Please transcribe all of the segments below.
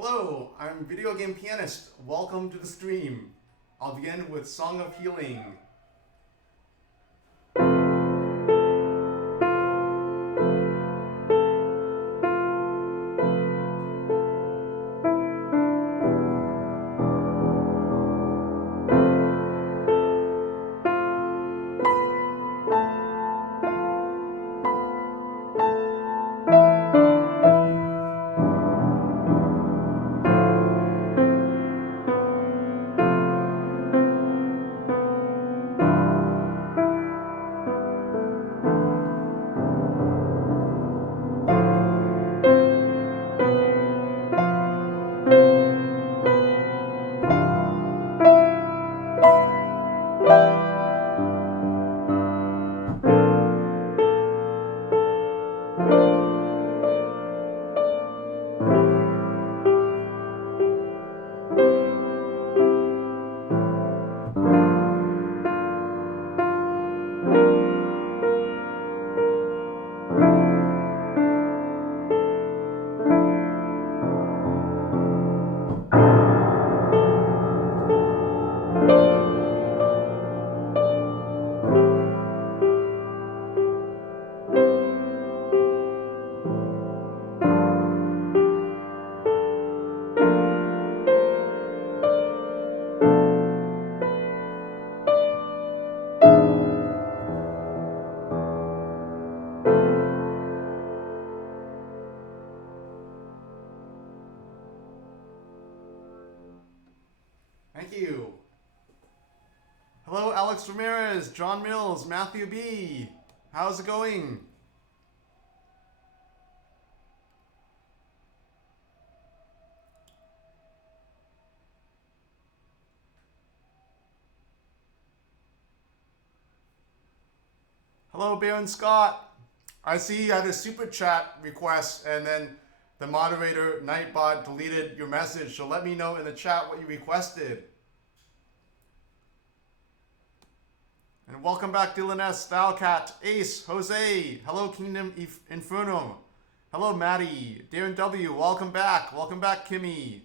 Hello, I'm Video Game Pianist. Welcome to the stream. I'll begin with Song of Healing. Thank you. Hello, Alex Ramirez, John Mills, Matthew B. How's it going? Hello, Baron Scott. I see you had a super chat request and then the moderator, Nightbot, deleted your message, so let me know in the chat what you requested. And welcome back, Dylan S, Stylecat, Ace, Jose. Hello, Kingdom Infernum. Hello, Maddie. Darren W, welcome back. Welcome back, Kimmy.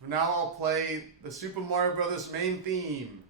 So now I'll play the Super Mario Bros. Main theme.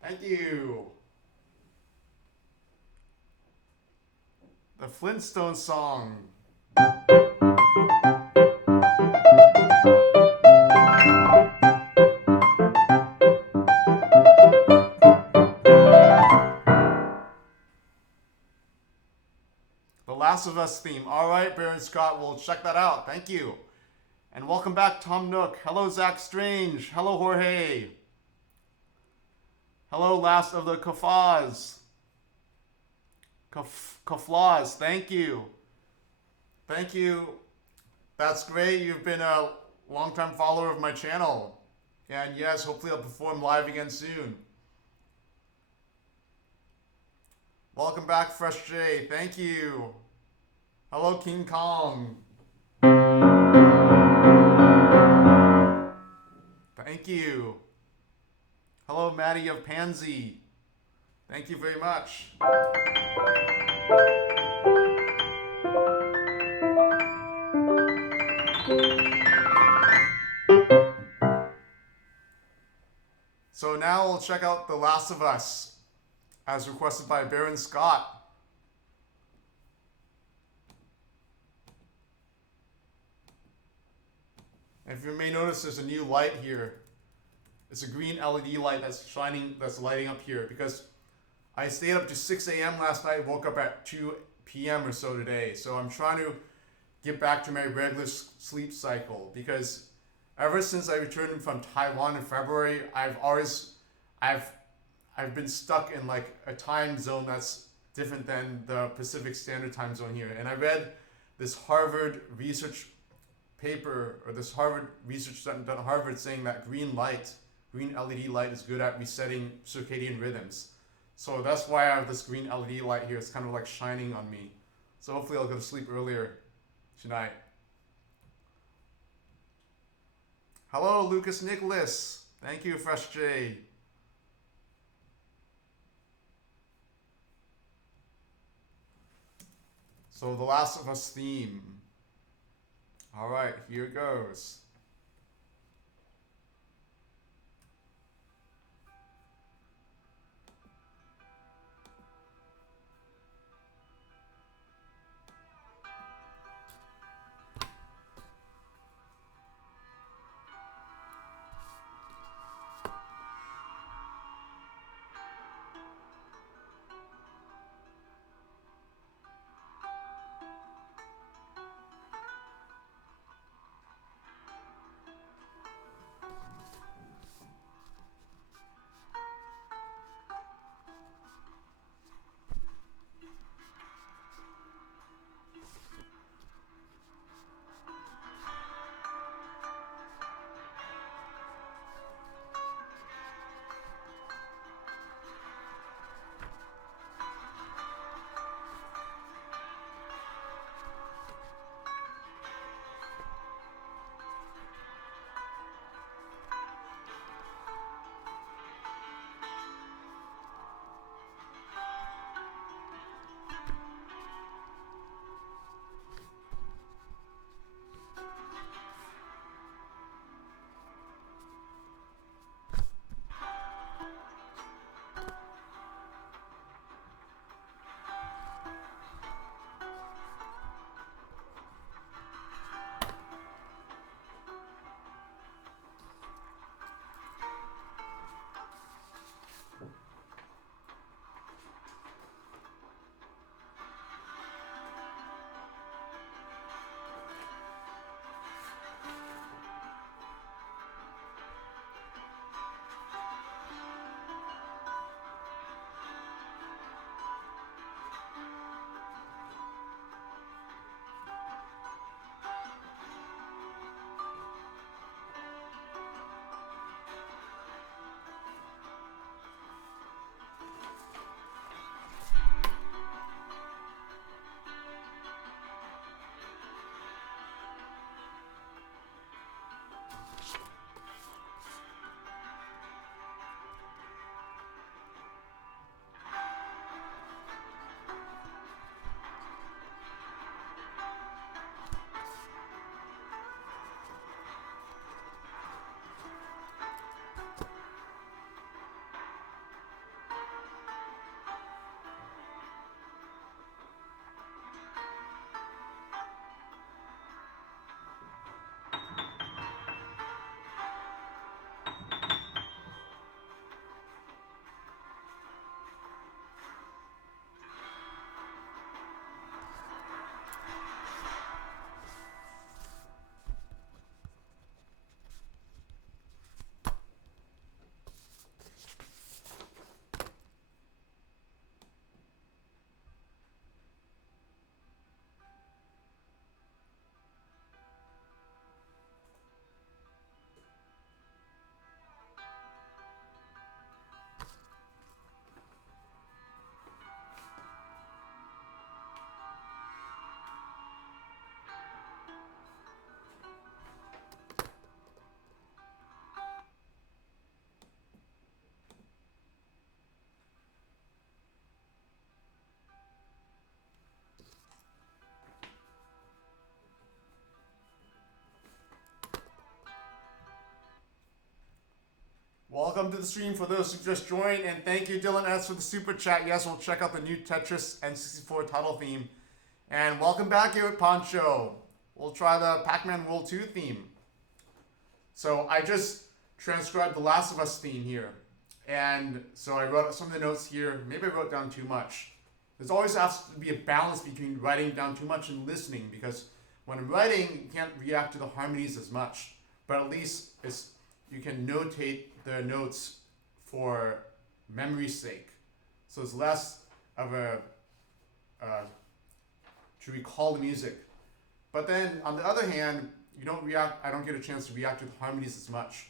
Thank you. The Flintstone song. The Last of Us theme. All right, Baron Scott, we'll check that out. Thank you. And welcome back, Tom Nook. Hello, Zach Strange. Hello, Jorge. Hello, Last of the Kafaz. Kaflaws, thank you. Thank you. That's great. You've been a longtime follower of my channel. And yes, hopefully I'll perform live again soon. Welcome back, Fresh J. Thank you. Hello, King Kong. Thank you. Hello, Maddie of Pansy. Thank you very much. So now we'll check out The Last of Us, as requested by Baron Scott. If you may notice, there's a new light here. It's a green LED light that's shining, that's lighting up here, because I stayed up to 6 a.m. last night, woke up at 2 p.m. or so today. So I'm trying to get back to my regular sleep cycle, because ever since I returned from Taiwan in February, I've been stuck in like a time zone that's different than the Pacific Standard Time Zone here. And I read this Harvard research paper, or this Harvard research done at Harvard, saying that green LED light is good at resetting circadian rhythms. So that's why I have this green LED light here. It's kind of like shining on me. So hopefully I'll go to sleep earlier tonight. Hello, Lucas Nicholas. Thank you, Fresh J. So The Last of Us theme. All right, here it goes. Welcome to the stream for those who just joined, and thank you, Dylan S, for the super chat. Yes, we'll check out the new Tetris N64 title theme. And welcome back here at Poncho. We'll try the Pac-Man World 2 theme. So I just transcribed the Last of Us theme here. And so I wrote some of the notes here. Maybe I wrote down too much. There's always has to be a balance between writing down too much and listening, because when writing, you can't react to the harmonies as much. But at least you can notate the notes for memory's sake. So it's less of a to recall the music. But then on the other hand, I don't get a chance to react to the harmonies as much.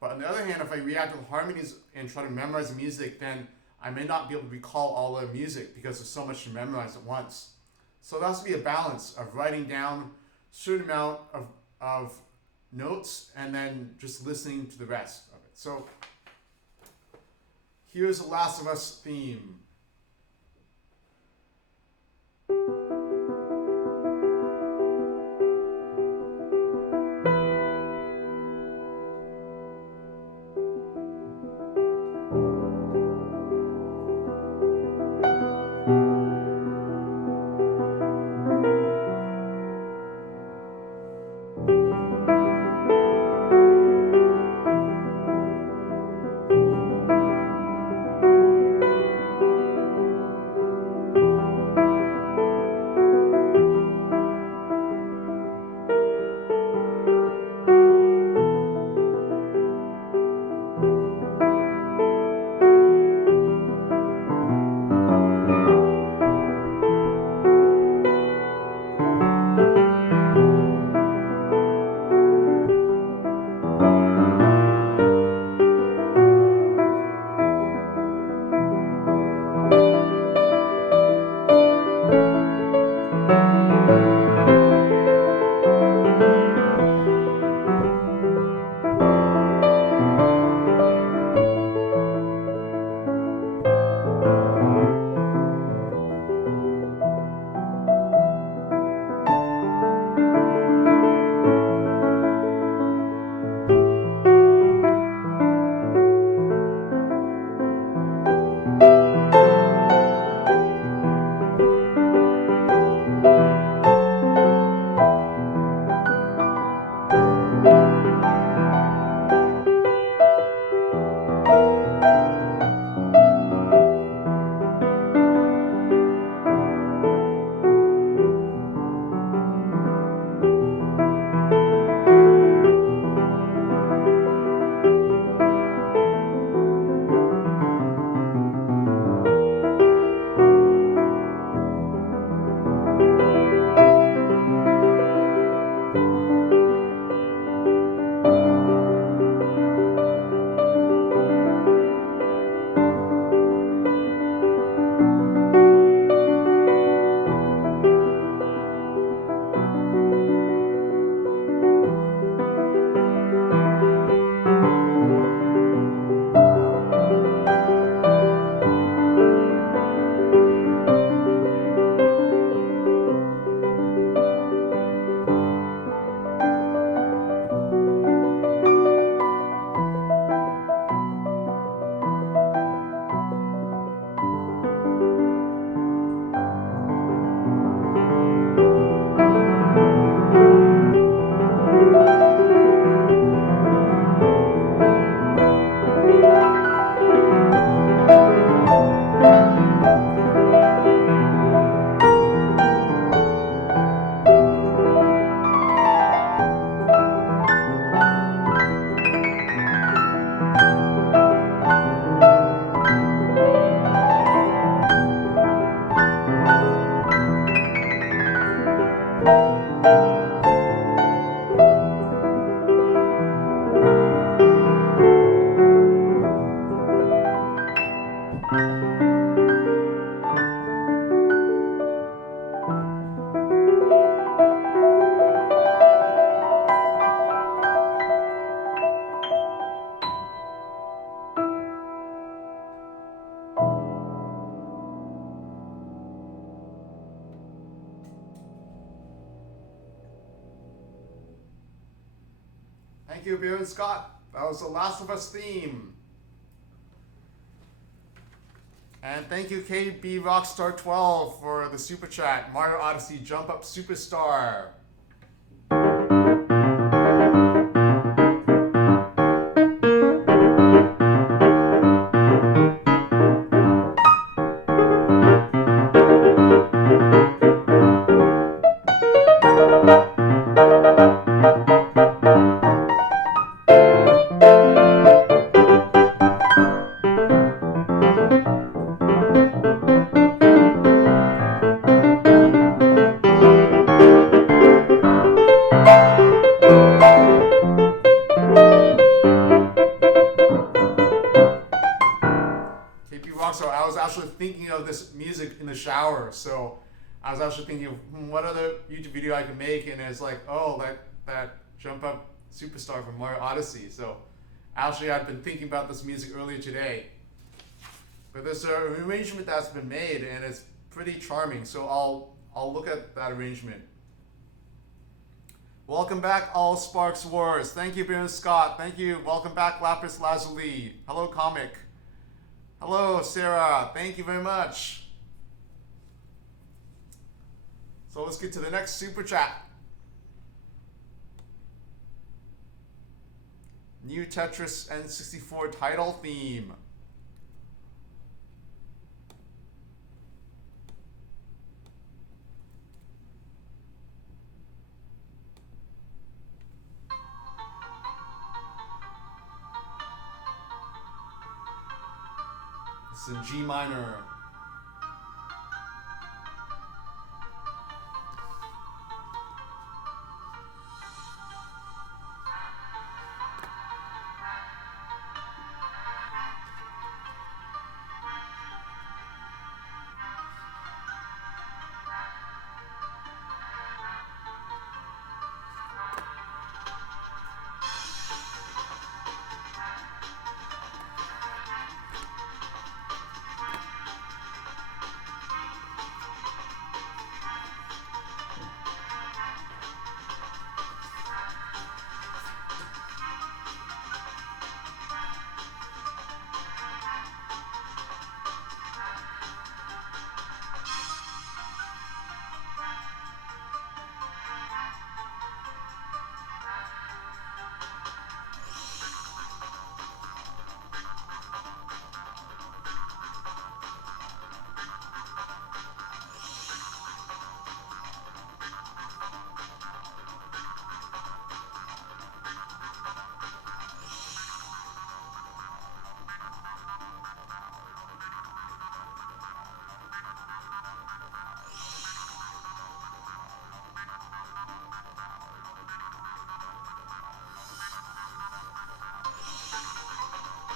But on the other hand, if I react to the harmonies and try to memorize the music, then I may not be able to recall all the music because there's so much to memorize at once. So there has to be a balance of writing down a certain amount of notes and then just listening to the rest of it. So here's the Last of Us theme. Thank you, Beer and Scott. That was the Last of Us theme. And thank you KB Rockstar 12 for the super chat. Mario Odyssey Jump Up Superstar. Shower, so I was actually thinking of what other YouTube video I could make, and it's like, oh, that Jump Up Superstar from Mario Odyssey. So actually I've been thinking about this music earlier today, but there's an arrangement that's been made and it's pretty charming, so I'll look at that arrangement. Welcome back, All Sparks Wars. Thank you, Baron Scott. Thank you. Welcome back, Lapis Lazuli. Hello, Comic. Hello, Sarah. Thank you very much. So let's get to the next super chat. New Tetris N64 title theme. It's in G minor.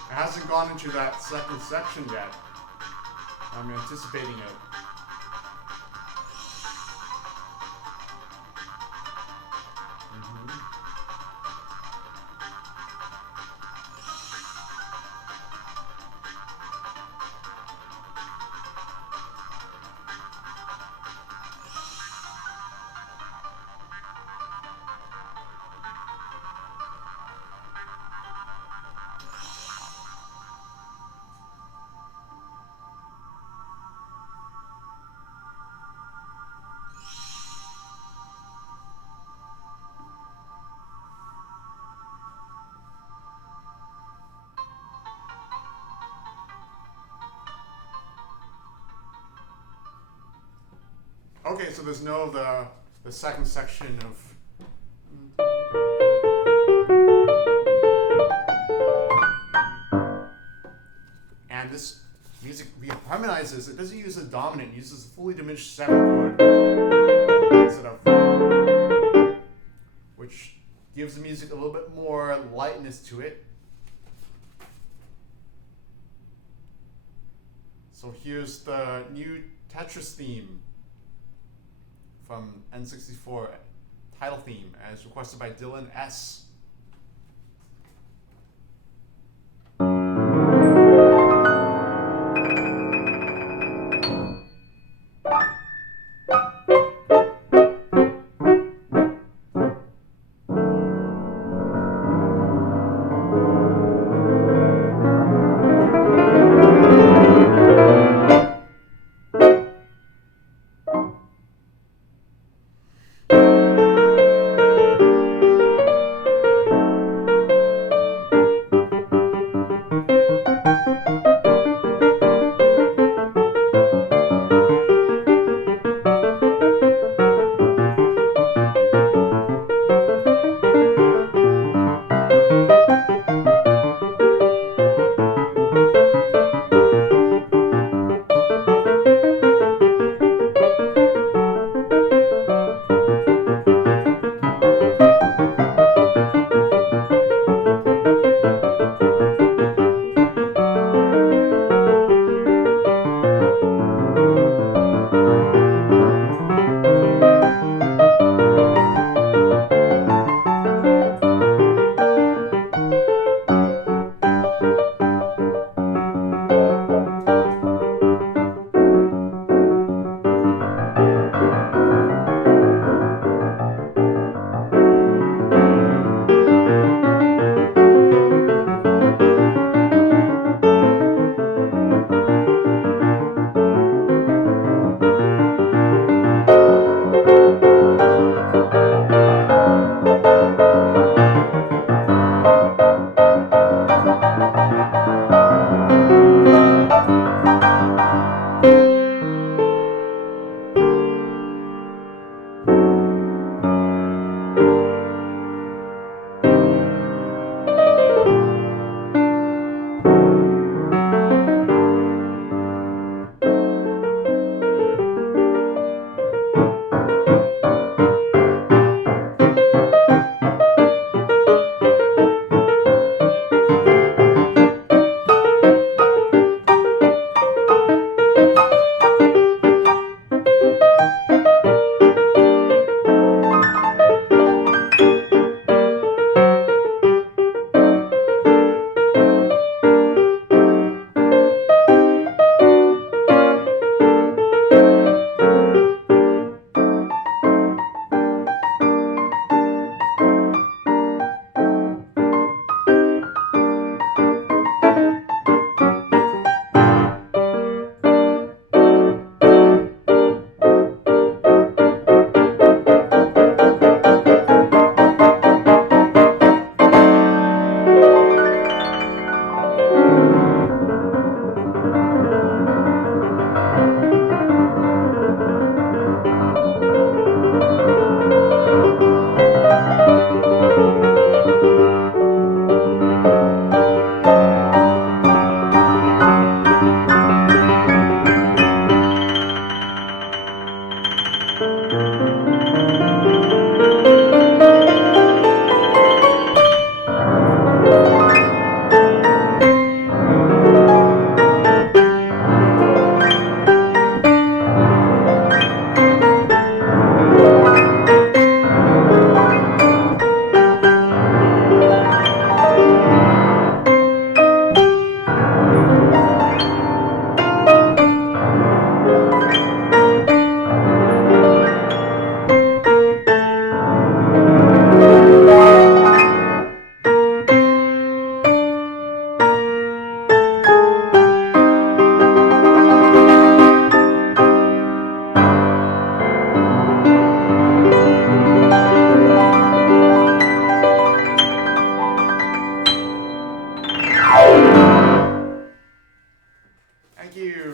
It hasn't gone into that second section yet. I'm anticipating it. Okay, so there's no the second section of. And this music reharmonizes. It doesn't use a dominant, it uses a fully diminished seventh chord instead of, which gives the music a little bit more lightness to it. So here's the new Tetris theme from N64 title theme, as requested by Dylan S.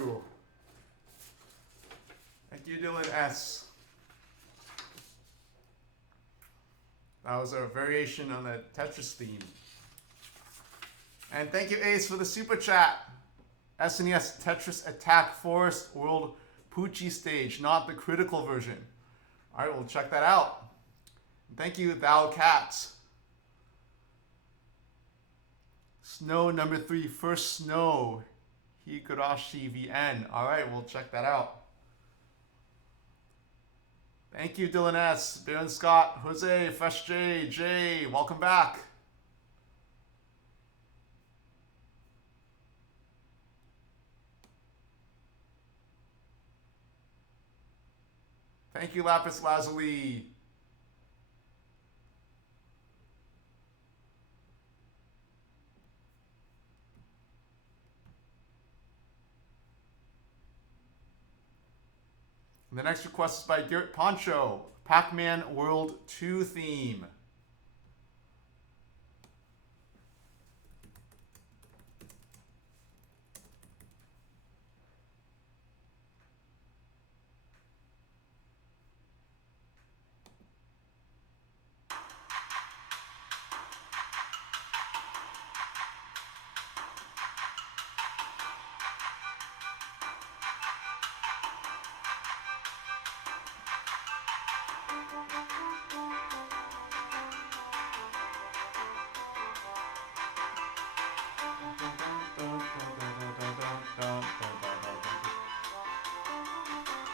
you. Thank you, Dylan S. That was a variation on the Tetris theme. And thank you, Ace, for the super chat. SNES Tetris Attack Forest World Poochie stage, not the critical version. All right, we'll check that out. Thank you, Thou Cats. Snow number 3, first snow. Higurashi VN. All right, we'll check that out. Thank you, Dylan S, Baron Scott, Jose, Fresh J, Jay, welcome back. Thank you, Lapis Lazuli. The next request is by Garrett Poncho, Pac-Man World 2 theme.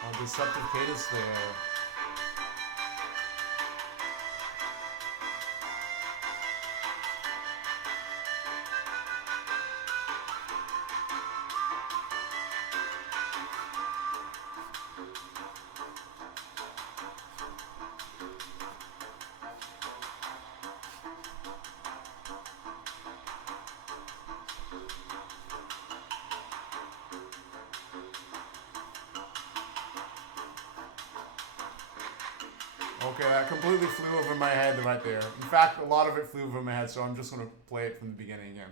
Oh, deceptive cadence there. Okay, that completely flew over my head right there. In fact, a lot of it flew over my head, so I'm just going to play it from the beginning again.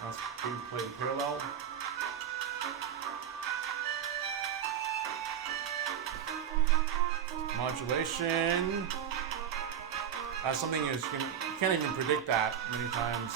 That's being played in parallel. Modulation. That's something you can't even predict that many times.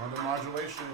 Another modulation.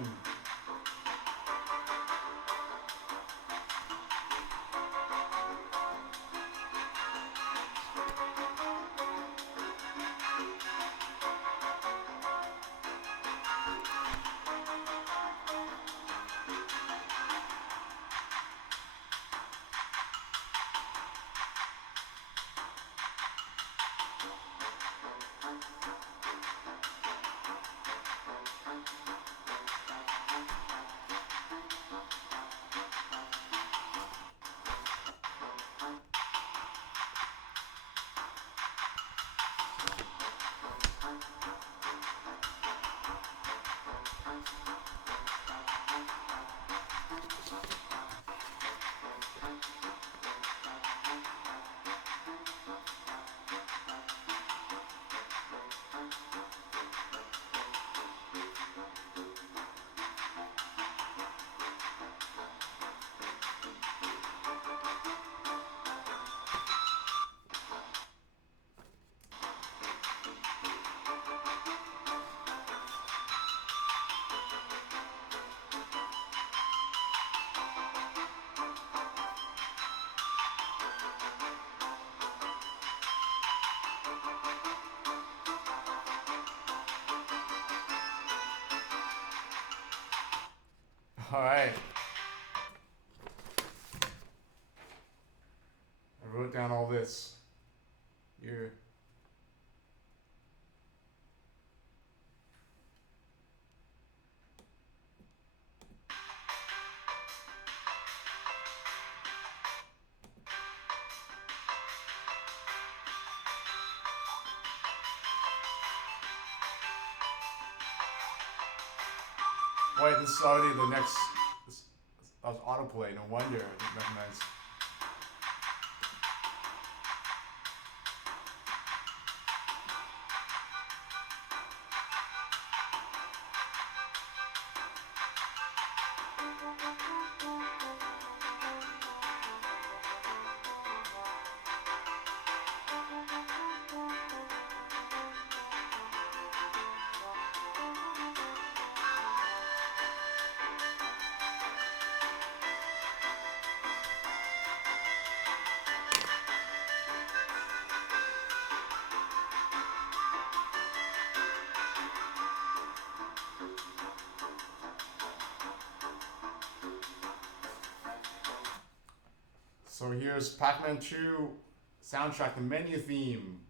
All right. I wrote down all this here. Wait, this is already the next. That was autoplay. No wonder I didn't recognize. So here's Pac-Man 2 soundtrack, the menu theme.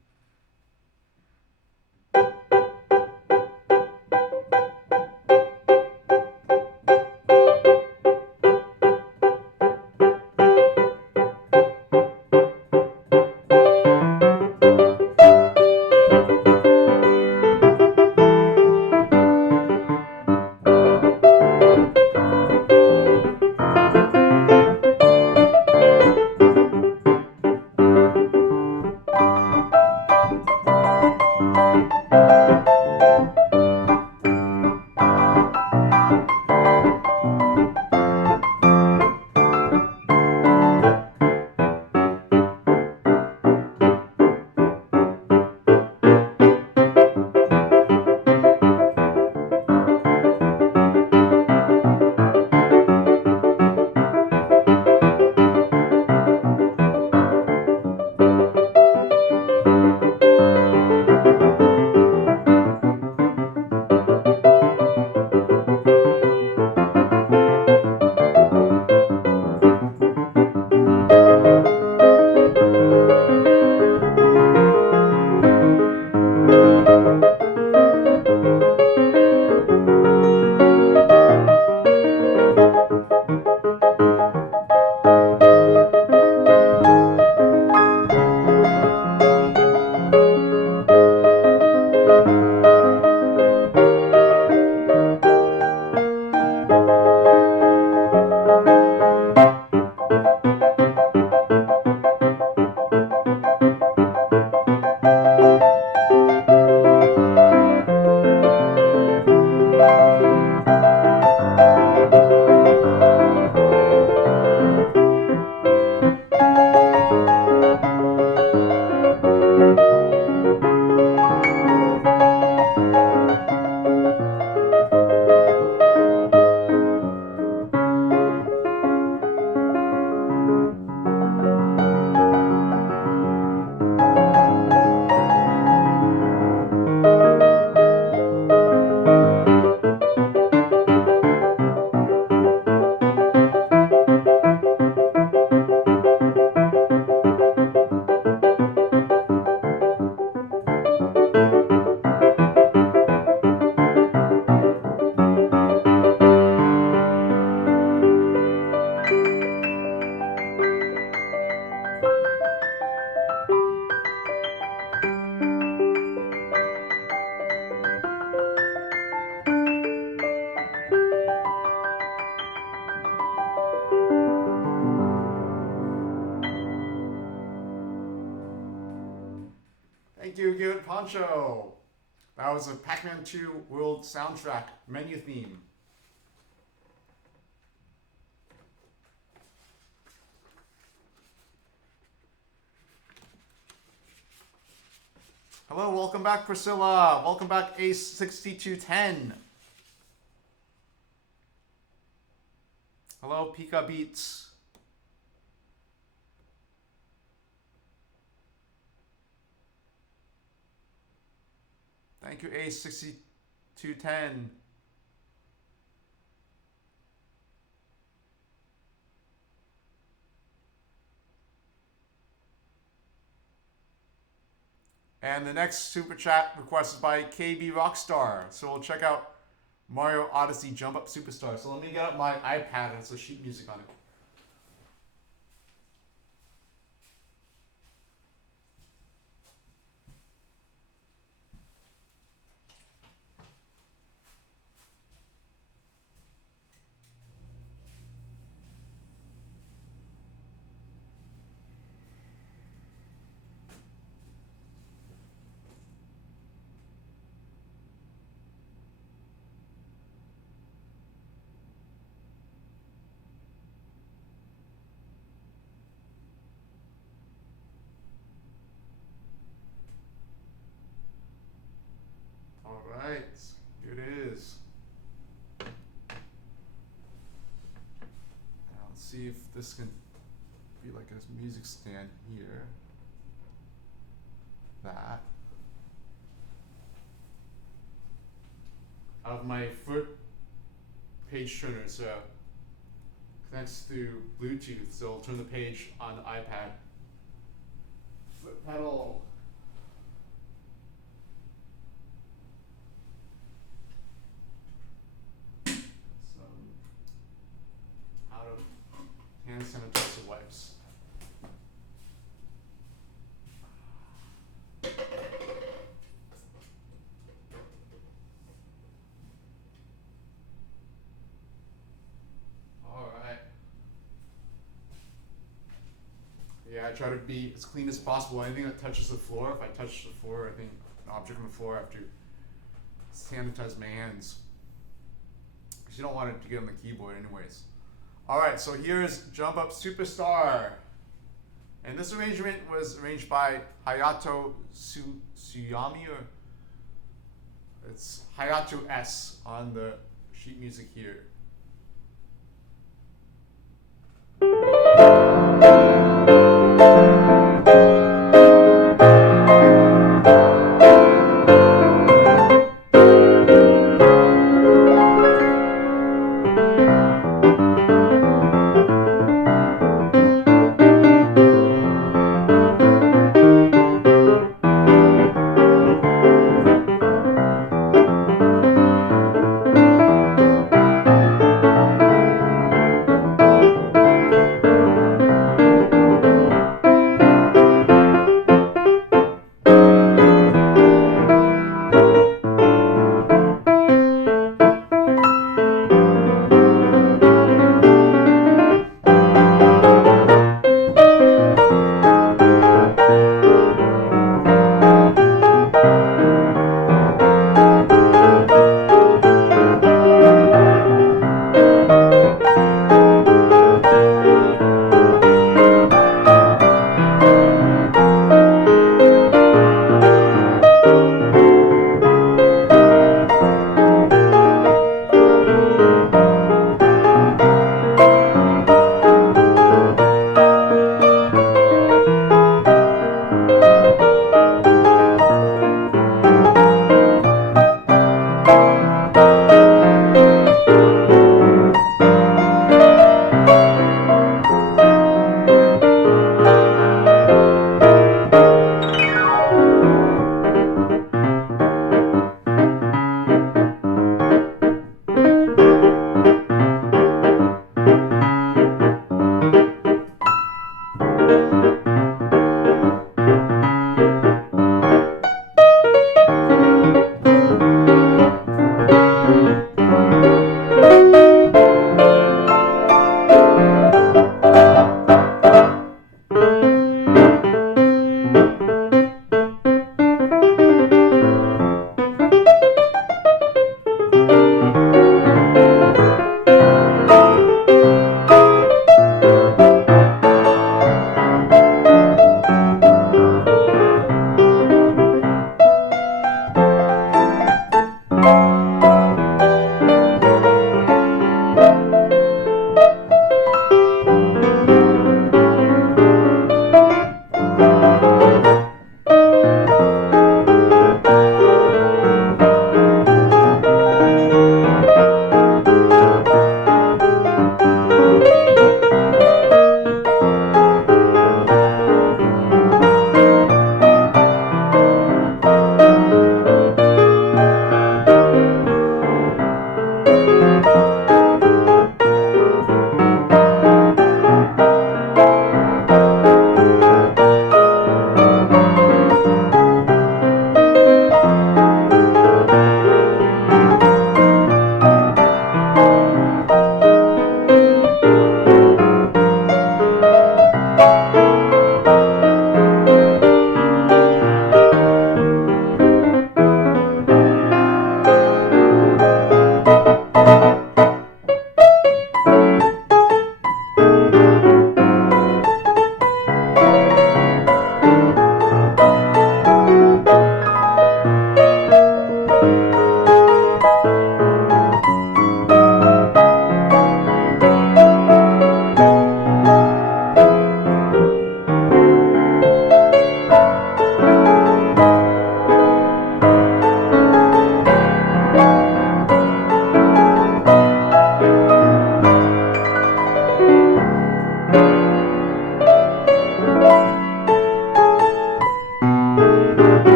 Thank you, Good Poncho. That was a Pac-Man 2 World soundtrack menu theme. Hello, welcome back, Priscilla. Welcome back, Ace6210. Hello, Pika Beats. Thank you, Ace6210. And the next super chat request is by KB Rockstar. So we'll check out Mario Odyssey Jump Up Superstar. So let me get up my iPad and it's a sheet music on it. All right, here it is. Now let's see if this can be like a music stand here. That. I have my foot page turner, so connects to Bluetooth, so I'll turn the page on the iPad. Foot pedal. Out of hand sanitizer wipes. All right. Yeah, I try to be as clean as possible. Anything that touches the floor, if I touch the floor, I think an object on the floor, I have to sanitize my hands. Because you don't want it to get on the keyboard anyways. Alright, so here's Jump Up Superstar. And this arrangement was arranged by Hayato Tsuyami, or it's Hayato S on the sheet music here.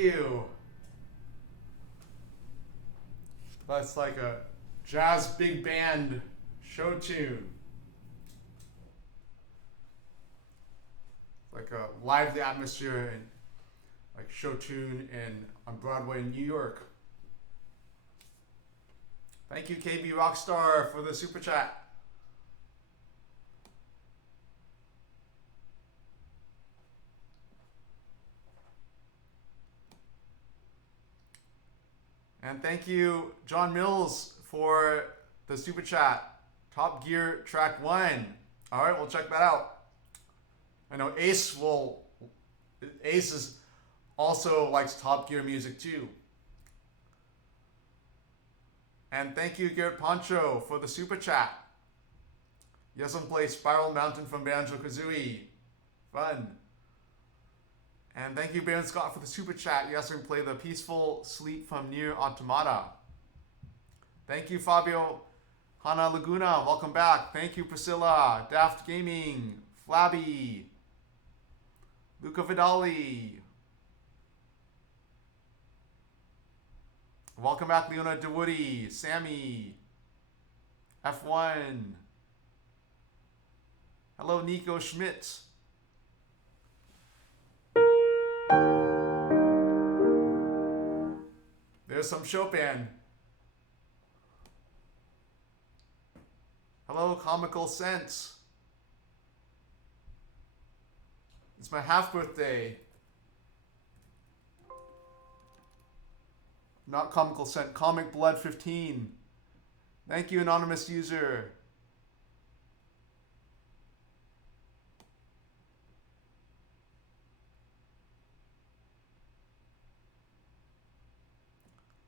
you. That's like a jazz big band show tune. Like a lively atmosphere and like show tune on Broadway in New York. Thank you, KB Rockstar, for the super chat. And thank you, John Mills, for the super chat. Top Gear Track 1. All right, we'll check that out. I know Ace also likes Top Gear music too. And thank you, Garrett Poncho, for the super chat. Yes, I'm playing Spiral Mountain from Banjo-Kazooie. Fun. And thank you, Baron Scott, for the super chat. Yes, I can play the Peaceful Sleep from Nier Automata. Thank you, Fabio Hana Laguna. Welcome back. Thank you, Priscilla, Daft Gaming, Flabby, Luca Vidali. Welcome back, Leona DeWoody, Sammy, F1. Hello, Nico Schmidt. There's some Chopin. Hello, Comical Sense. It's my half birthday. Not Comical Scent, Comic Blood 15. Thank you, anonymous user.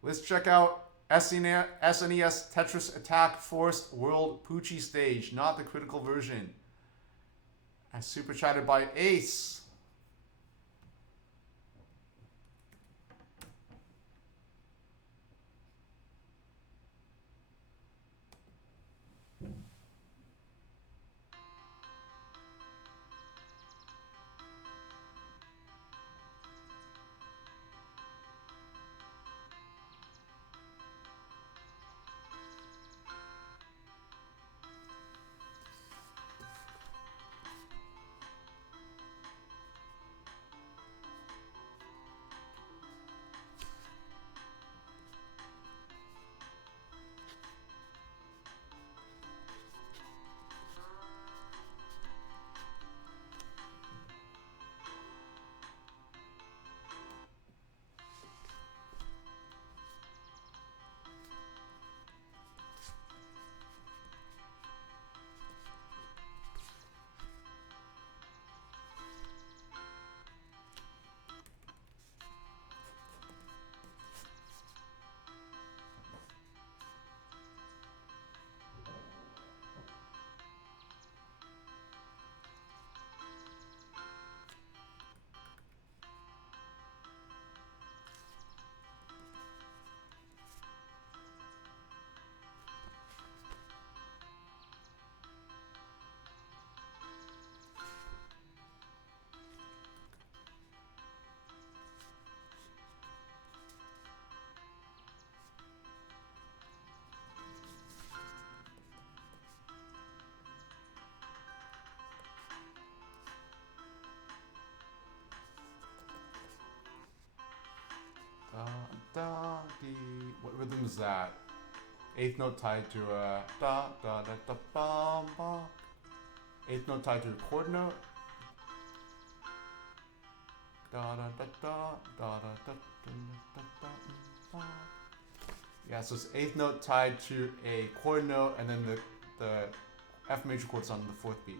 Let's check out SNES Tetris Attack Forced World Poochie Stage, not the critical version. As super chatted by Ace. What rhythm is that? Eighth note tied to a da da da da bum bum. Eighth note tied to a chord note. Da da da da da da da da da da. Yeah, so it's eighth note tied to a chord note, and then the F major chord's on the fourth beat.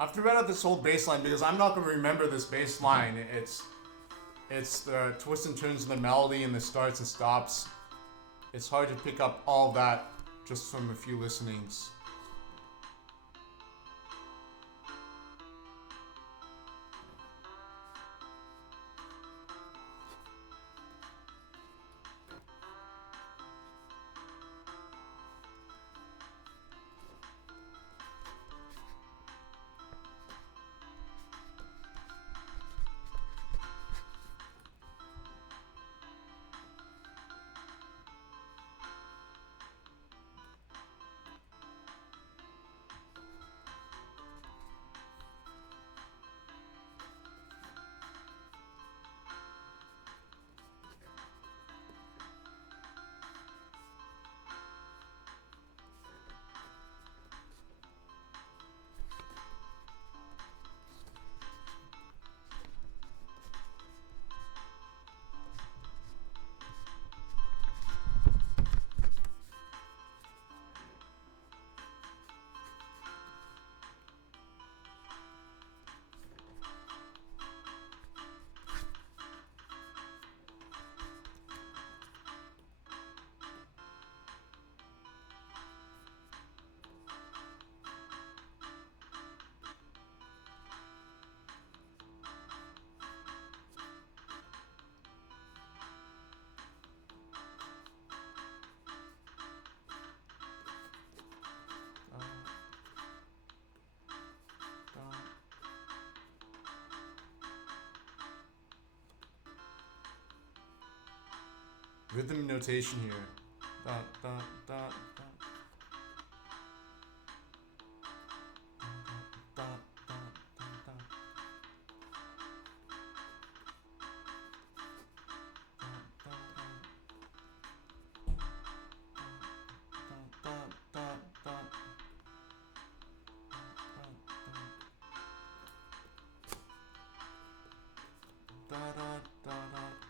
I have to read out this whole bass line because I'm not going to remember this bass line. It's the twists and turns of the melody and the starts and stops. It's hard to pick up all that just from a few listenings. Rhythm notation here. Da, da, da, da. Da, da, da, da.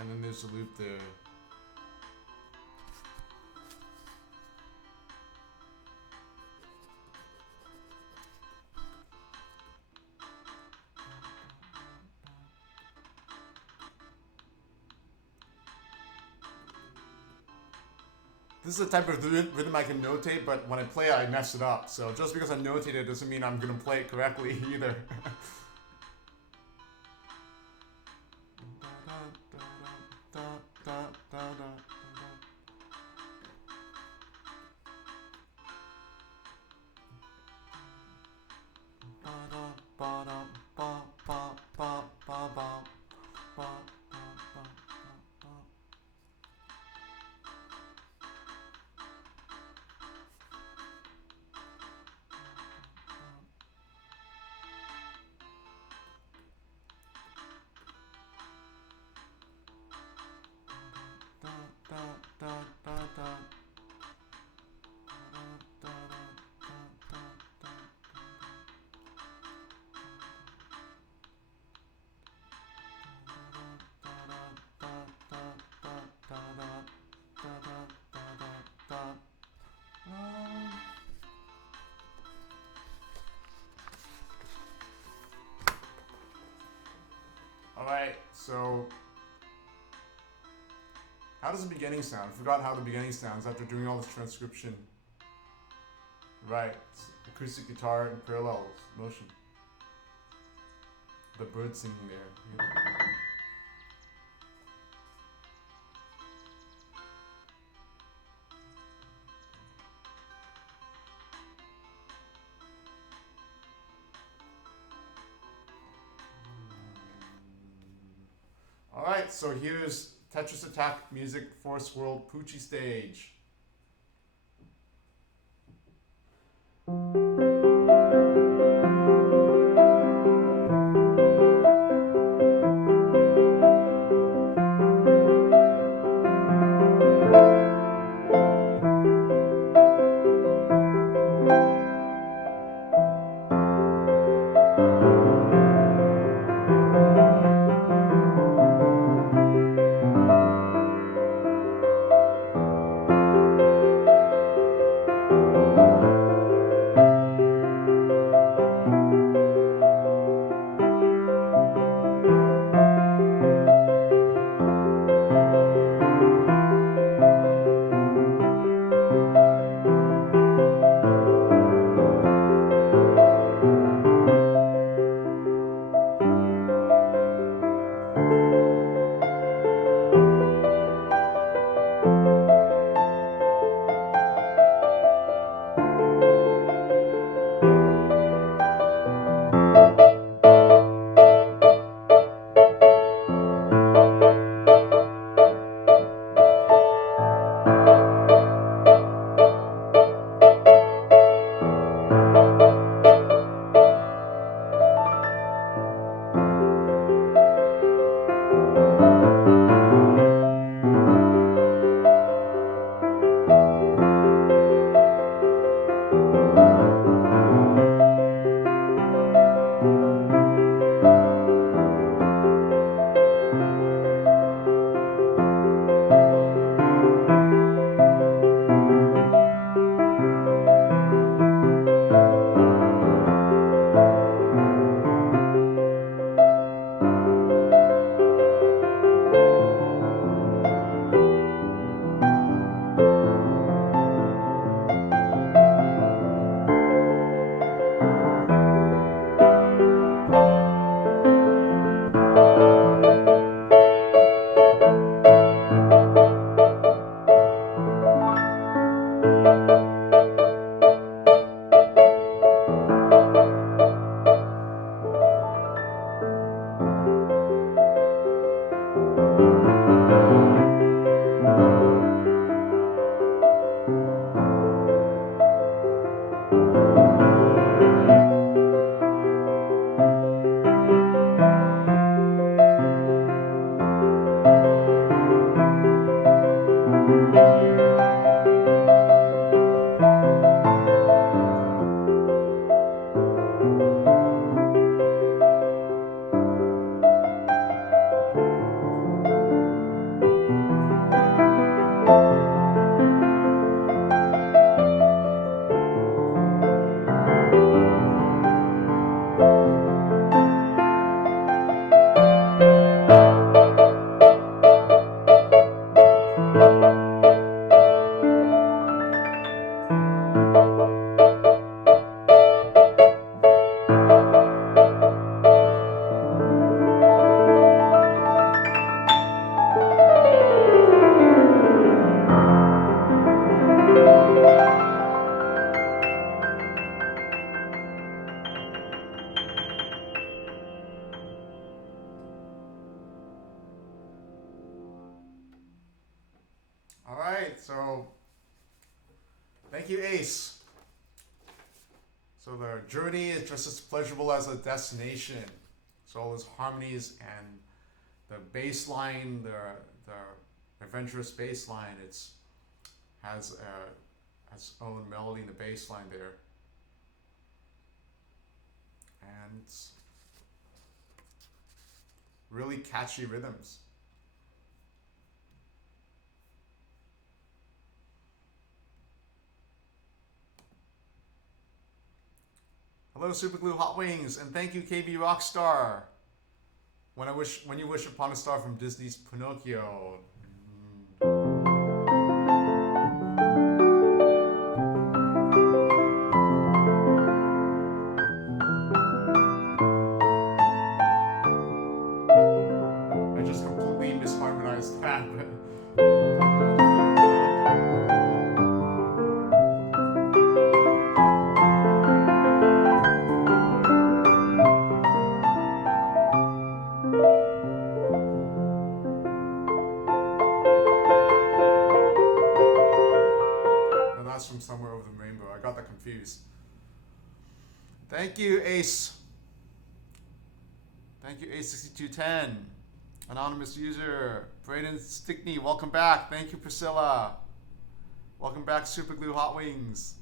And then there's a loop there. This is the type of rhythm I can notate, but when I play it, I mess it up. So just because I notate it doesn't mean I'm gonna play it correctly either. Alright, so how does the beginning sound? I forgot how the beginning sounds after doing all this transcription. Right, acoustic guitar in parallel motion. The bird singing there. Yeah. Alright, so here's Tetris Attack music, Force World, Poochie stage. right, so thank you, Ace. So the journey is just as pleasurable as the destination. So all those harmonies and the bass line, the adventurous bass line, has its own melody in the bass line there. And it's really catchy rhythms. Hello, Superglue Hot Wings, and thank you, KB Rockstar. When you wish upon a star from Disney's Pinocchio. I just completely misharmonized that. From Somewhere Over the Rainbow. I got that confused. Thank you, Ace. Thank you, Ace6210. Anonymous user. Braden Stickney, welcome back. Thank you, Priscilla. Welcome back, Superglue Hot Wings.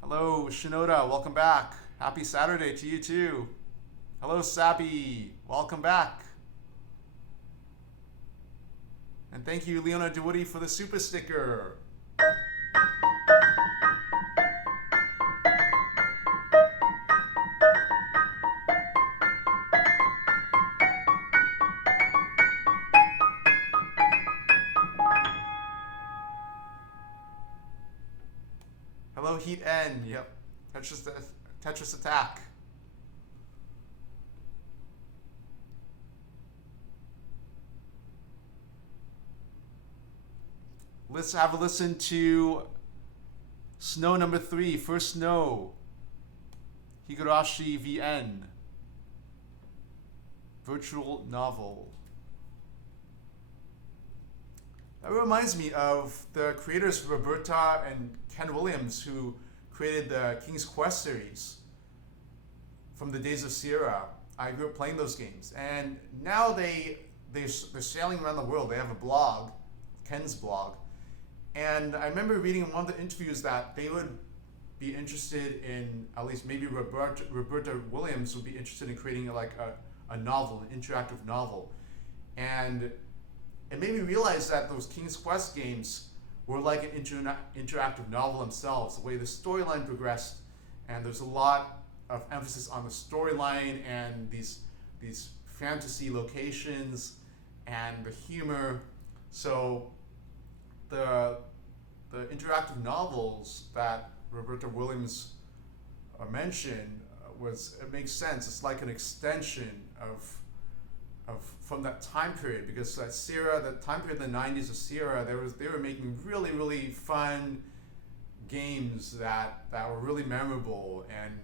Hello, Shinoda, welcome back. Happy Saturday to you too. Hello, Sappy, welcome back. And thank you, Leona DeWoody, for the super sticker. Hello, Heat N. Yep. Tetris Attack. Let's have a listen to Snow number 3, First Snow, Higurashi VN, virtual novel. That reminds me of the creators Roberta and Ken Williams, who created the King's Quest series from the days of Sierra. I grew up playing those games, and now they're sailing around the world. They have a blog, Ken's blog. And I remember reading in one of the interviews that they would be interested in, at least maybe Roberta Williams would be interested in creating like a novel, an interactive novel. And it made me realize that those King's Quest games were like an interactive novel themselves, the way the storyline progressed. And there's a lot of emphasis on the storyline and these fantasy locations and the humor. So the interactive novels that Roberta Williams mentioned it makes sense. It's like an extension of from that time period, because that Sierra, the time period in the 90s of Sierra, they were making really, really fun games that were really memorable, and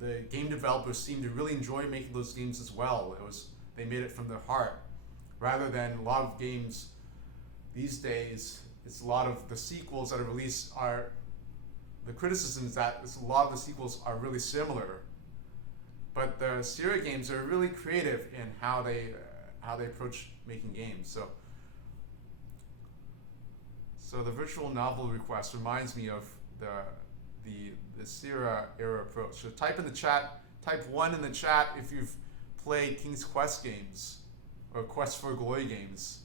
the game developers seemed to really enjoy making those games as well. They made it from their heart, rather than a lot of games these days. It's a lot of the sequels that are released the criticism is that a lot of the sequels are really similar, but the Sierra games are really creative in how they approach making games. So the virtual novel request reminds me of the Sierra era approach. So type 1 in the chat if you've played King's Quest games or Quest for Glory games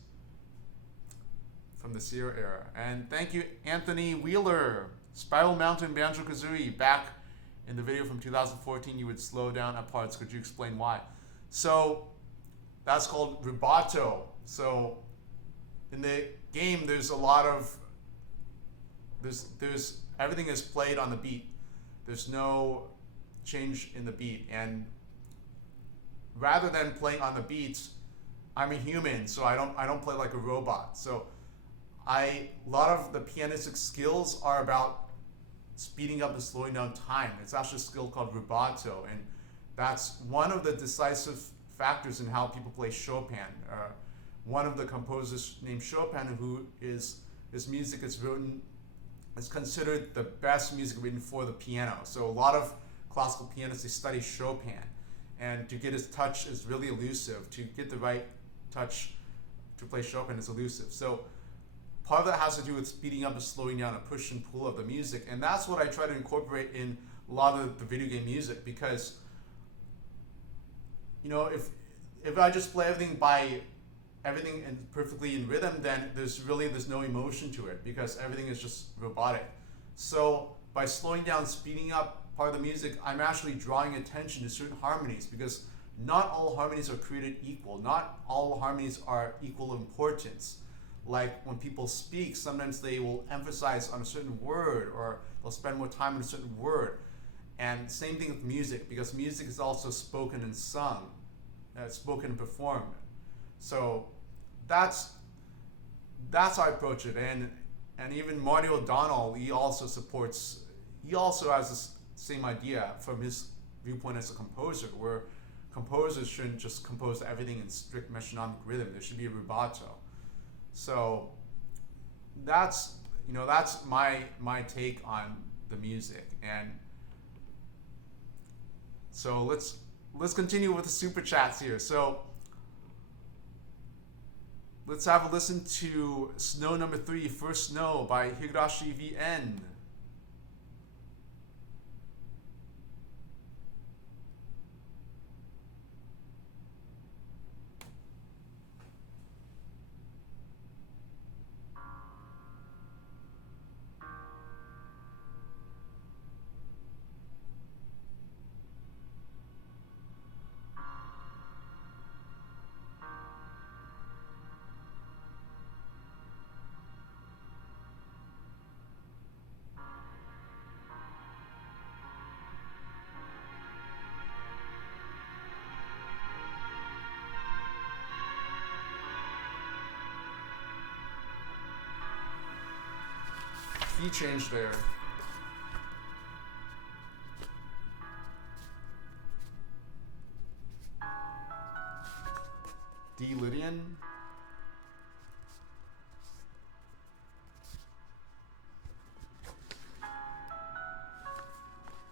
from the Sierra era. And thank you, Anthony Wheeler. Spiral Mountain Banjo-Kazooie, back in the video from 2014, you would slow down at parts. Could you explain why? So that's called rubato. So in the game, there's a lot of there's everything is played on the beat. There's no change in the beat, and rather than playing on the beats, I'm a human, so I don't play like a robot. So a lot of the pianistic skills are about speeding up and slowing down time. It's actually a skill called rubato, and that's one of the decisive factors in how people play Chopin. one of the composers named Chopin, who is his music is considered the best music written for the piano. So a lot of classical pianists, they study Chopin, and to get his touch is really elusive. To get the right touch to play Chopin is elusive. So part of that has to do with speeding up and slowing down, a push and pull of the music, and that's what I try to incorporate in a lot of the video game music, because if I just play everything and perfectly in rhythm, then there's no emotion to it, because everything is just robotic. So by slowing down, speeding up part of the music, I'm actually drawing attention to certain harmonies, because not all harmonies are created equal. Not all harmonies are equal importance. Like when people speak, sometimes they will emphasize on a certain word, or they'll spend more time on a certain word. And same thing with music, because music is also spoken and sung, spoken and performed. So that's how I approach it. And even Marty O'Donnell, he also has this same idea from his viewpoint as a composer, where composers shouldn't just compose everything in strict metronomic rhythm. There should be a rubato. So that's my take on the music. And so let's continue with the super chats here. So let's have a listen to Snow number 3, First Snow by Higurashi VN. Key change there. D Lydian.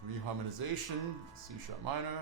Reharmonization, C sharp minor.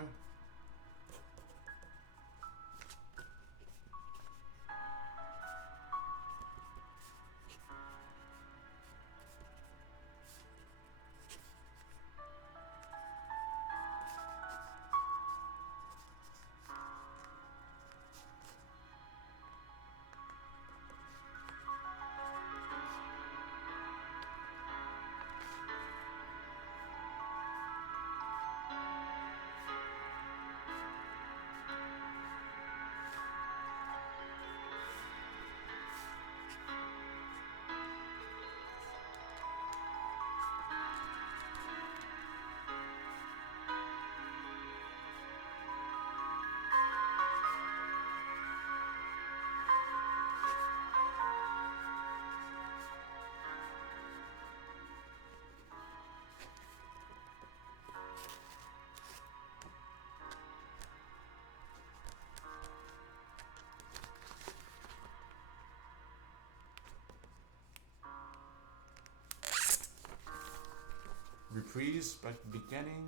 Reprise back to the beginning.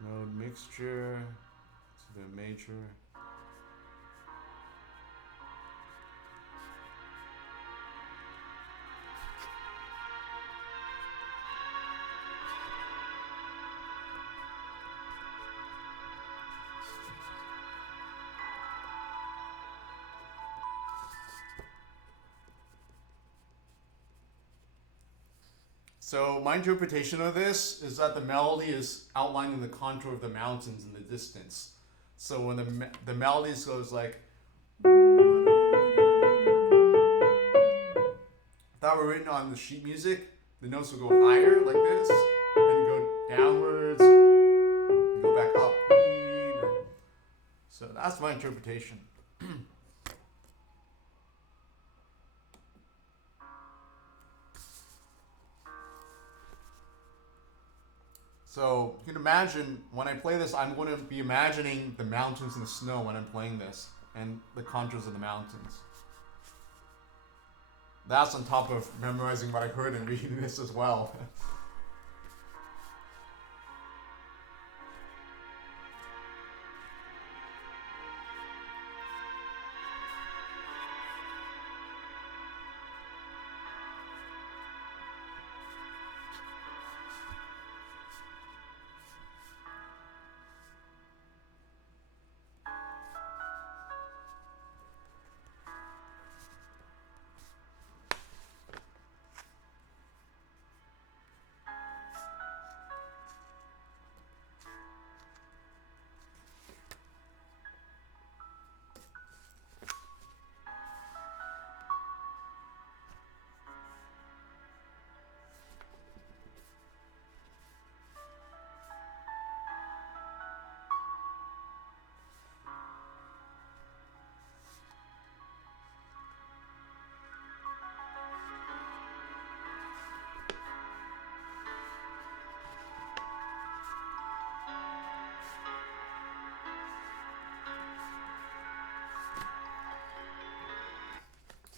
Node mixture to the major. So my interpretation of this is that the melody is outlining the contour of the mountains in the distance. So when the melody goes like, if that were written on the sheet music, the notes would go higher like this, and go downwards, and go back up. So that's my interpretation. So you can imagine when I play this, I'm going to be imagining the mountains and the snow when I'm playing this, and the contours of the mountains. That's on top of memorizing what I heard and reading this as well.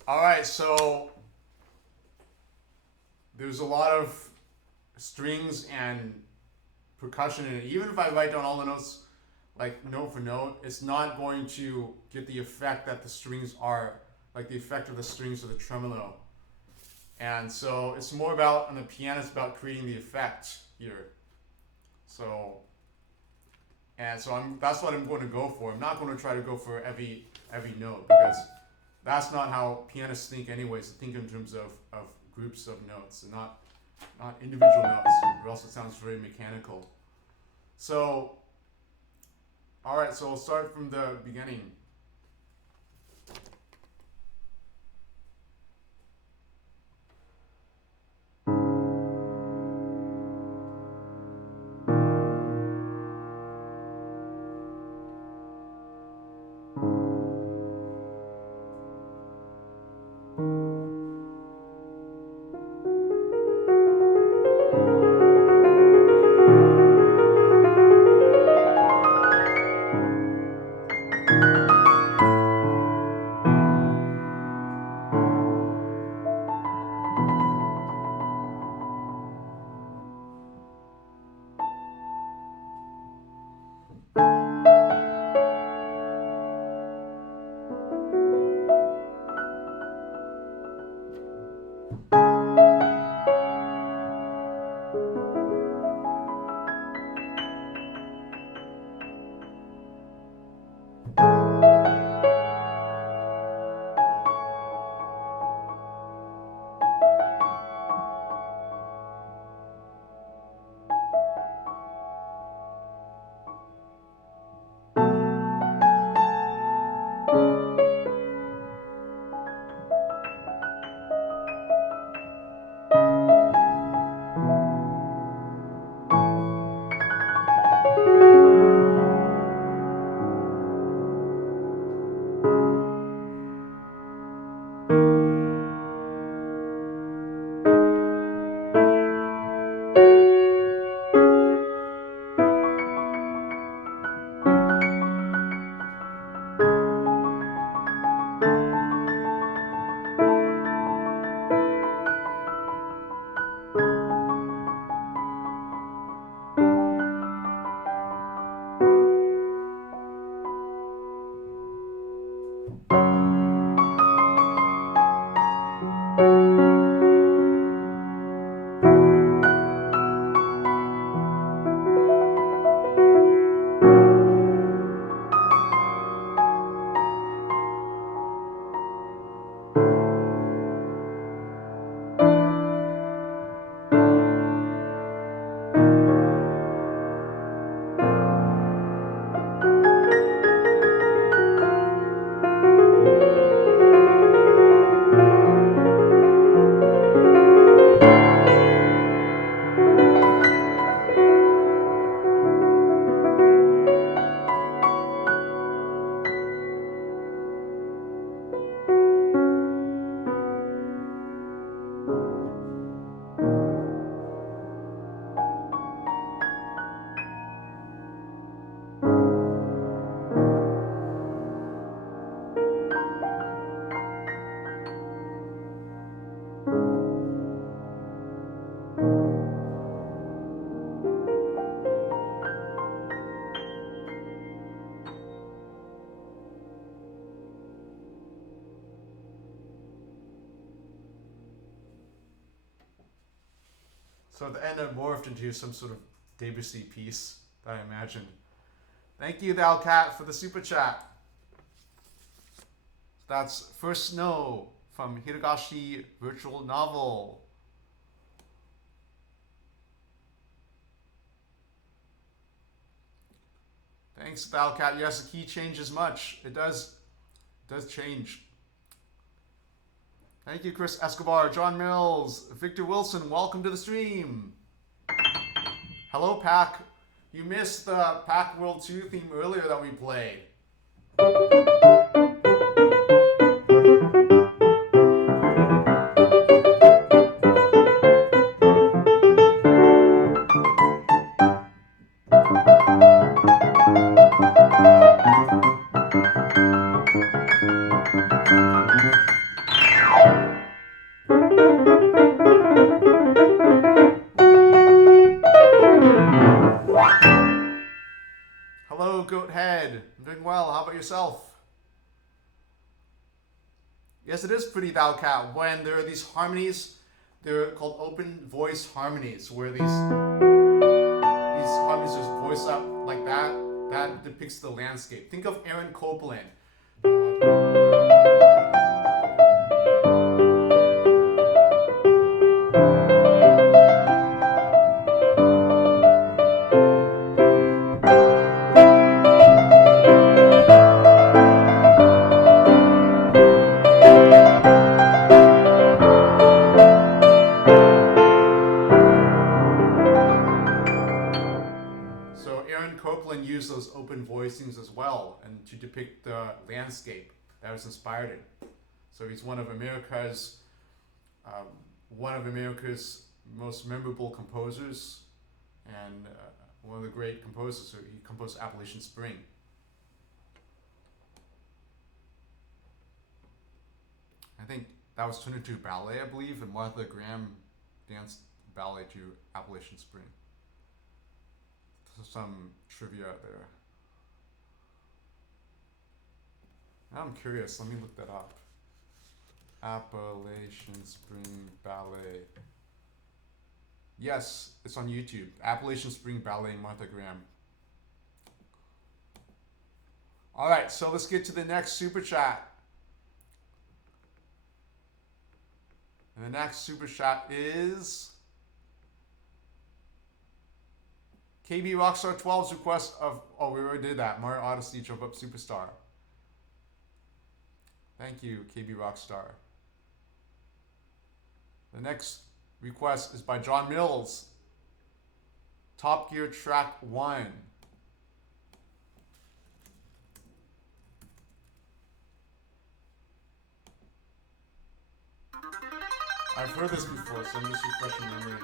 All right, so there's a lot of strings and percussion in it. Even if I write down all the notes, like note for note, it's not going to get the effect that the strings are, like the effect of the strings of the tremolo. And so it's more about, on the piano, it's about creating the effect here. So, that's what I'm going to go for. I'm not going to try to go for every note, because that's not how pianists think anyways. They think in terms of groups of notes and not individual notes, or else it sounds very mechanical. So, all right, so we'll start from the beginning. So at the end it morphed into some sort of Debussy piece that I imagined. Thank you, Thou Cat, for the super chat. That's First Snow from Hirogashi Virtual Novel. Thanks, Thou Cat. Yes, the key changes much. It does change. Thank you, Chris Escobar, John Mills, Victor Wilson. Welcome to the stream. Hello, Pac. You missed the Pac World 2 theme earlier that we played. Goathead, I'm doing well. How about yourself? Yes, it is pretty, Thou Cat. When there are these harmonies, they're called open voice harmonies, where these harmonies just voice up like that. That depicts the landscape. Think of Aaron Copland. Use those open voicings as well, and to depict the landscape that was inspired it. So he's one of America's most memorable composers, and one of the great composers. So he composed Appalachian Spring. I think that was turned into ballet, I believe, and Martha Graham danced ballet to Appalachian Spring. Some trivia out there. Now I'm curious. Let me look that up. Appalachian Spring Ballet. Yes, it's on YouTube. Appalachian Spring Ballet, Martha Graham. All right, so let's get to the next super chat. And the next super chat is KB Rockstar 12's request of, oh, we already did that. Mario Odyssey Jump Up Superstar. Thank you, KB Rockstar. The next request is by John Mills. Top Gear Track 1. I've heard this before, so I'm just refreshing my memory.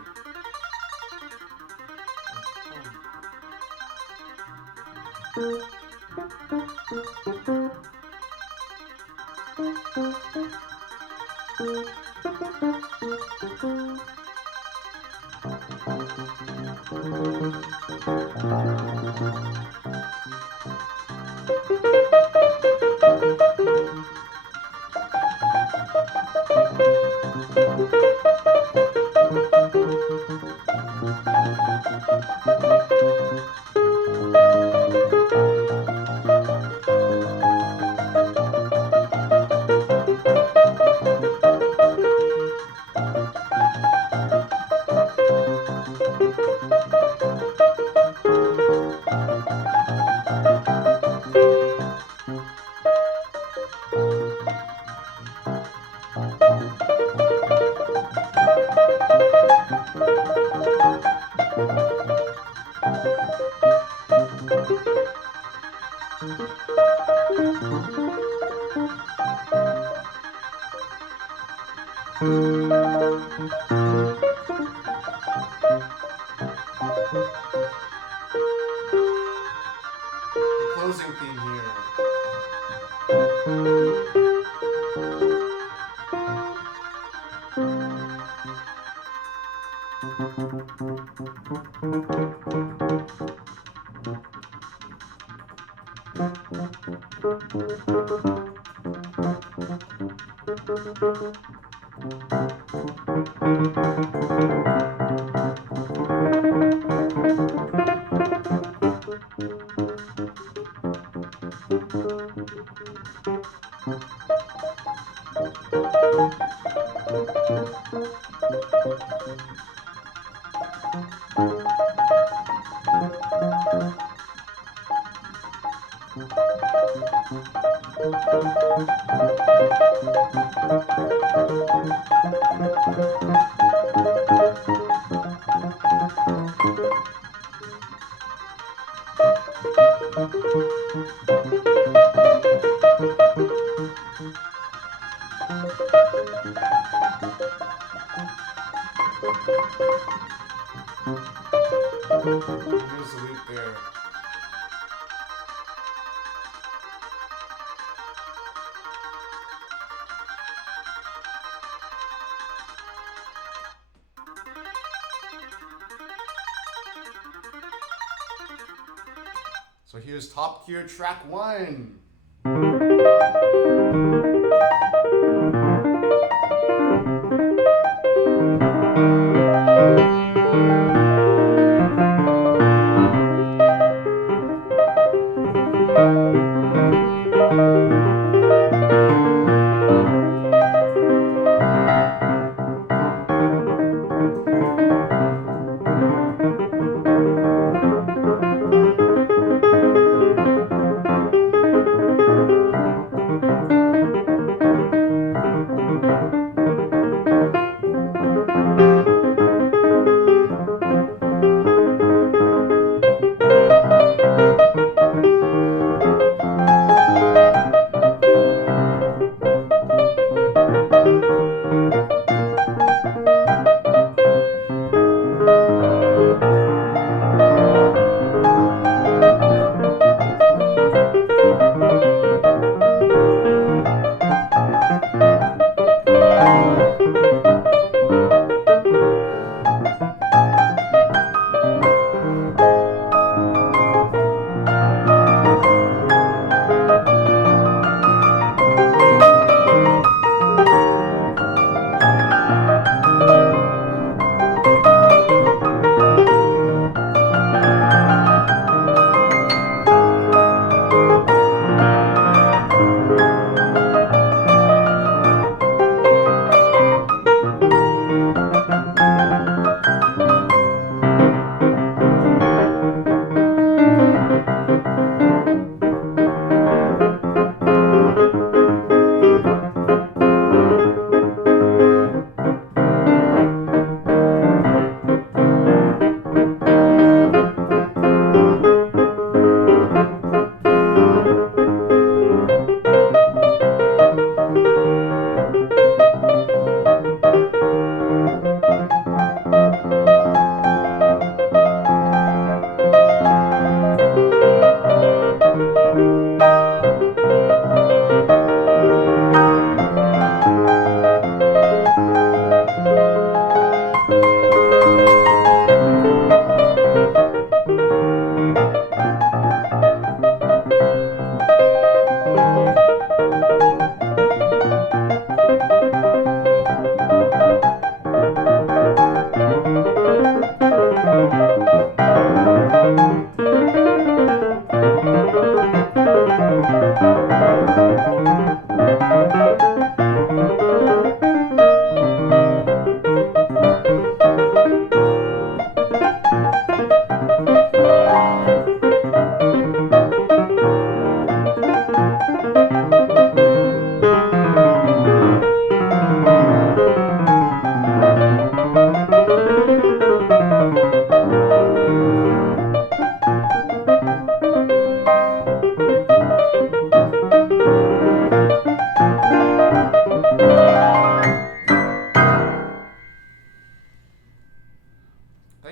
Here's the loop there. So here's Top Gear track 1.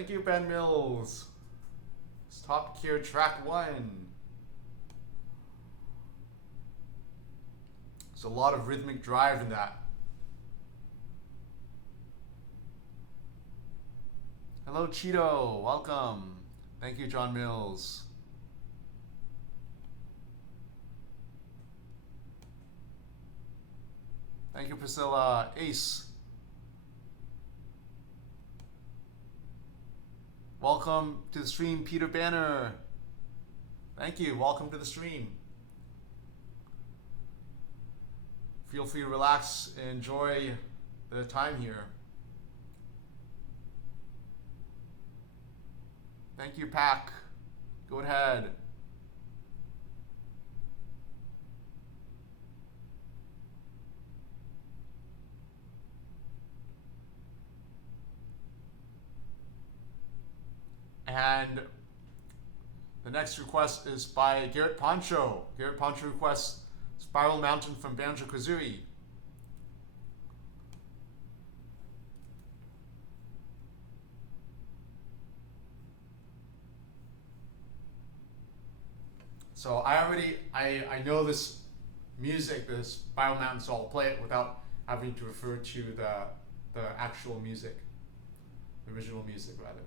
Thank you, Ben Mills. It's Top Gear track 1. There's a lot of rhythmic drive in that. Hello, Cheeto. Welcome. Thank you, John Mills. Thank you, Priscilla. Ace. Welcome to the stream, Peter Banner. Thank you. Welcome to the stream. Feel free to relax and enjoy the time here. Thank you, Pac. Go ahead. And the next request is by Garrett Poncho. Garrett Poncho requests Spiral Mountain from Banjo-Kazooie. So I know this music, this Spiral Mountain, so I'll play it without having to refer to the actual music, the original music rather.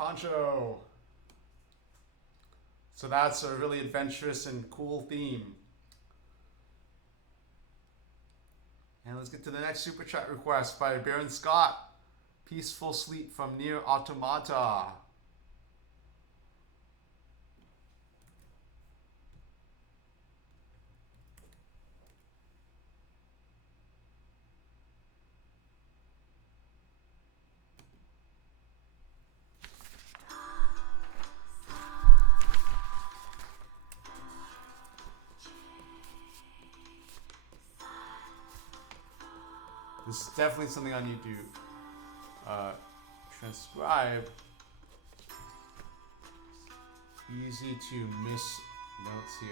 Poncho. So that's a really adventurous and cool theme. And let's get to the next super chat request by Baron Scott. Peaceful Sleep from Nier Automata. This is definitely something I need to transcribe. Easy to miss notes here.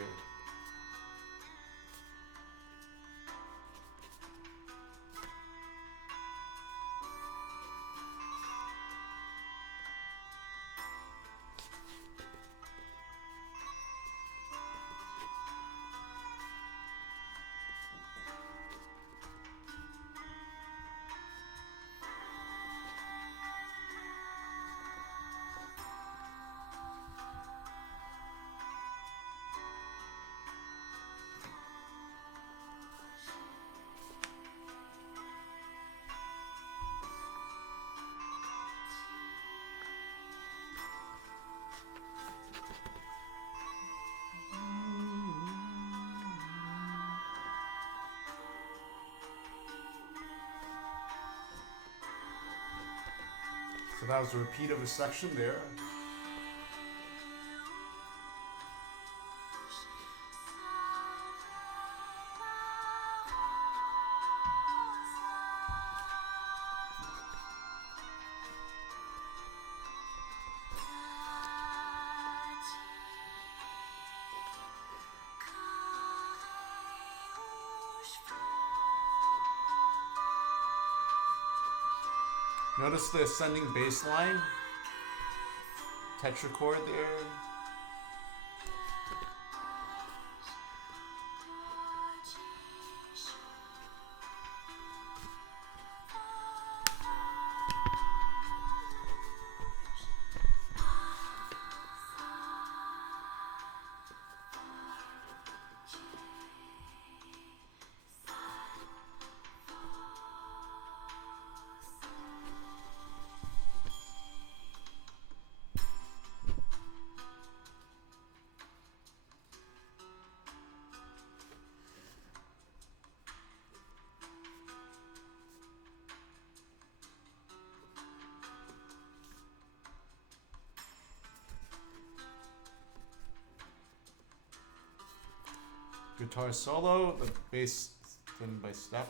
So that was a repeat of a section there. Notice the ascending bass line, tetrachord there. Guitar solo, the bass done by step.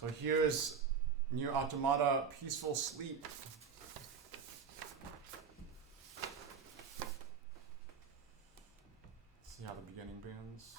So here's Nier Automata Peaceful Sleep. See how the beginning begins.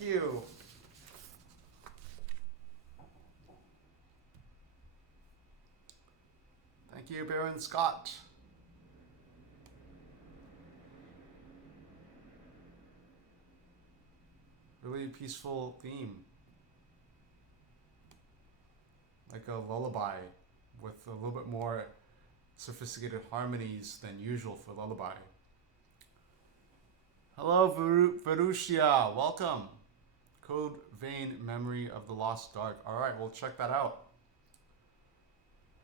Thank you. Thank you, Baron Scott. Really peaceful theme. Like a lullaby with a little bit more sophisticated harmonies than usual for lullaby. Hello, Verushia. Welcome. Code Vein Memory of the Lost Dark. All right, we'll check that out.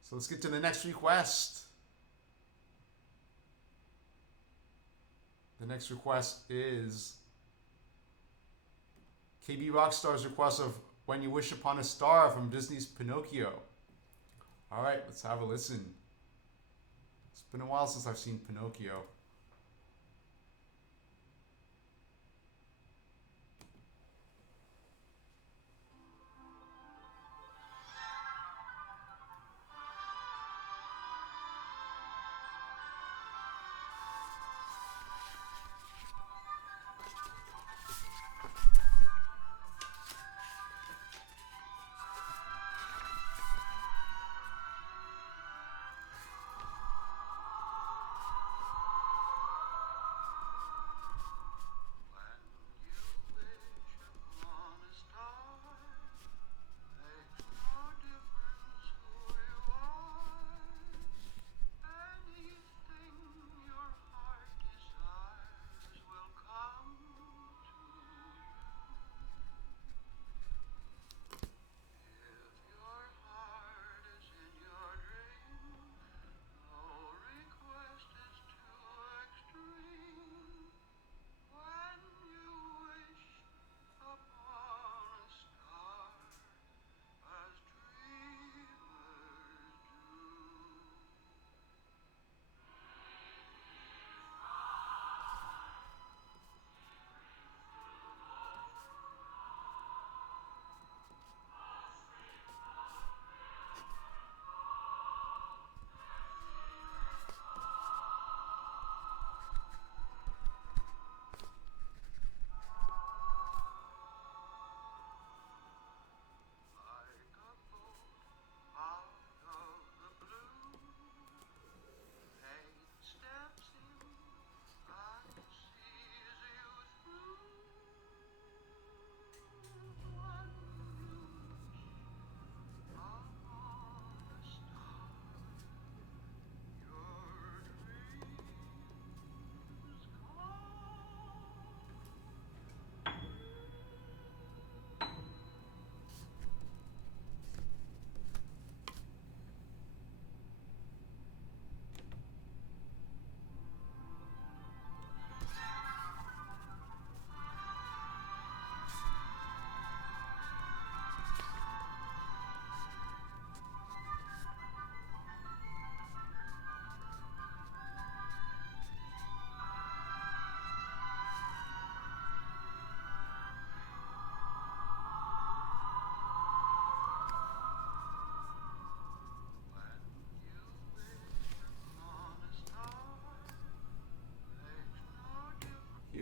So let's get to the next request. The next request is KB Rockstar's request of When You Wish Upon a Star from Disney's Pinocchio. All right, let's have a listen. It's been a while since I've seen Pinocchio.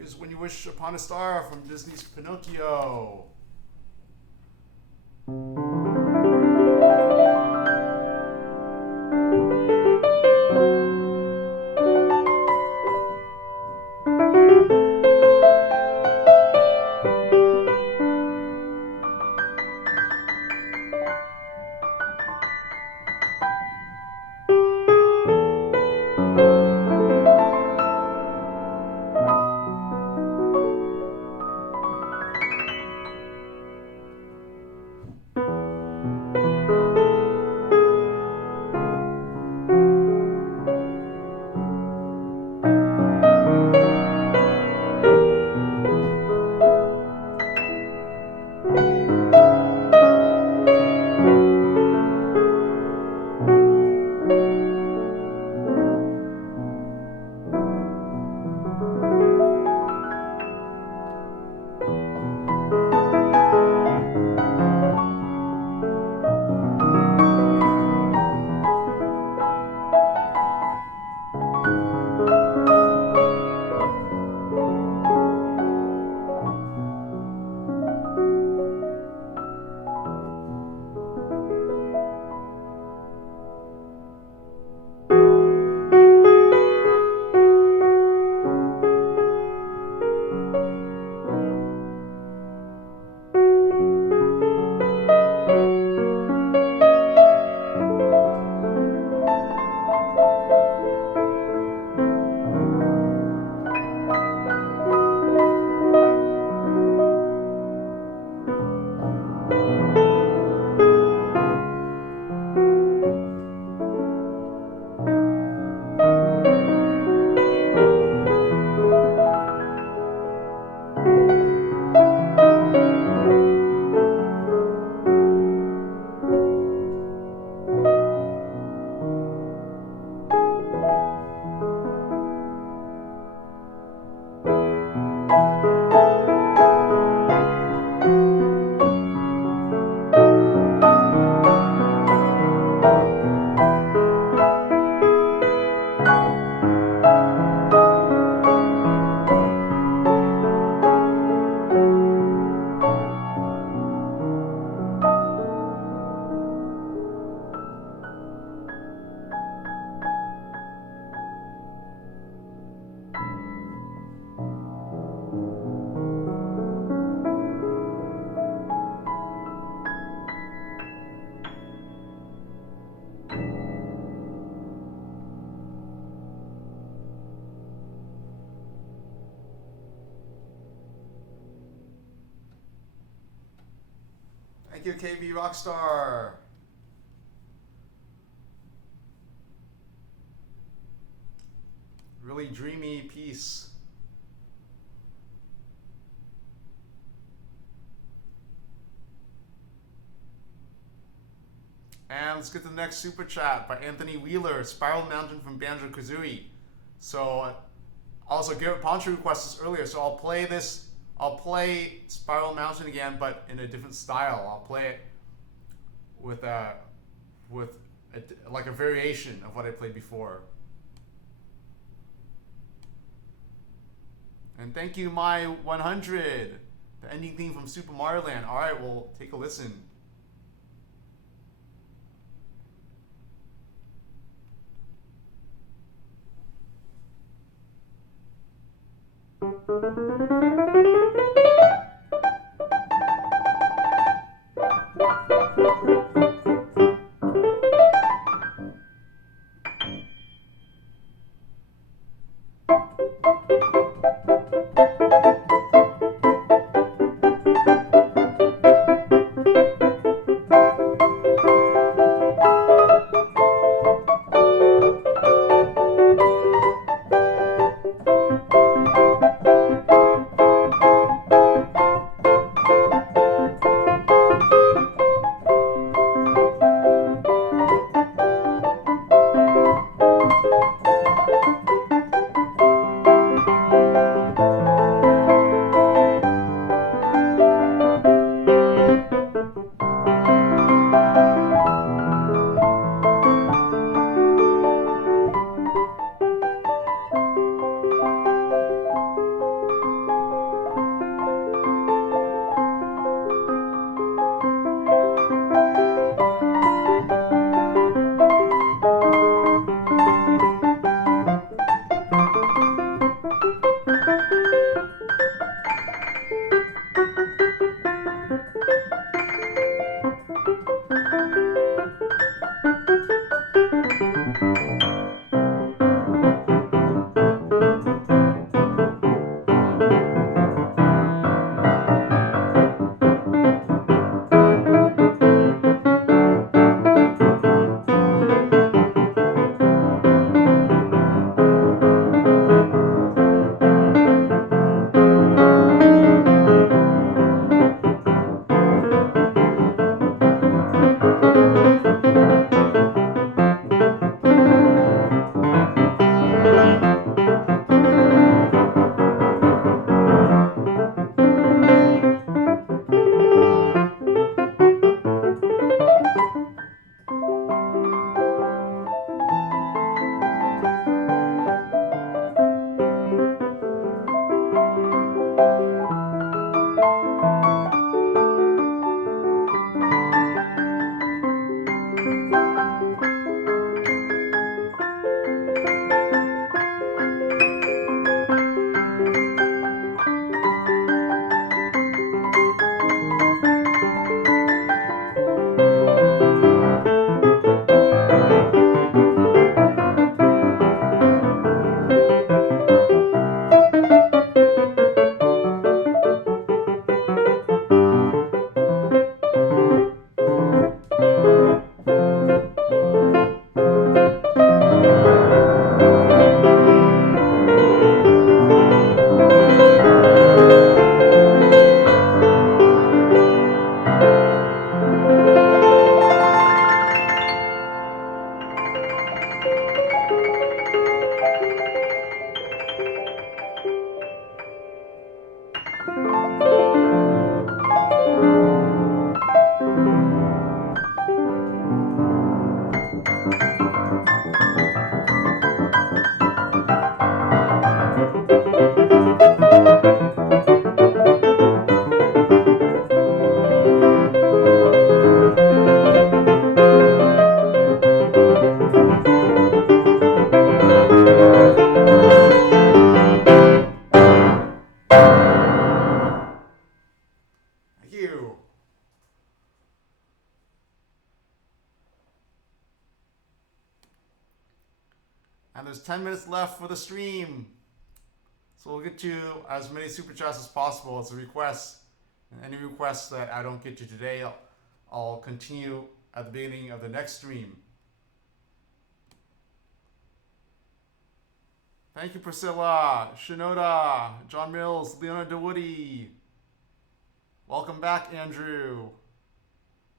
Here's When You Wish Upon a Star from Disney's Pinocchio. Thank you, KB Rockstar. Really dreamy piece. And let's get to the next super chat by Anthony Wheeler, Spiral Mountain from Banjo-Kazooie. So, also Garrett Poncho requested this earlier, so I'll play Spiral Mountain again, but in a different style. I'll play it with like a variation of what I played before. And thank you, my 100, the ending theme from Super Mario Land. All right, we'll take a listen. And there's 10 minutes left for the stream. So we'll get to as many super chats as possible. It's a request. And any requests that I don't get to today, I'll continue at the beginning of the next stream. Thank you, Priscilla, Shinoda, John Mills, Leonard DeWoody. Welcome back, Andrew.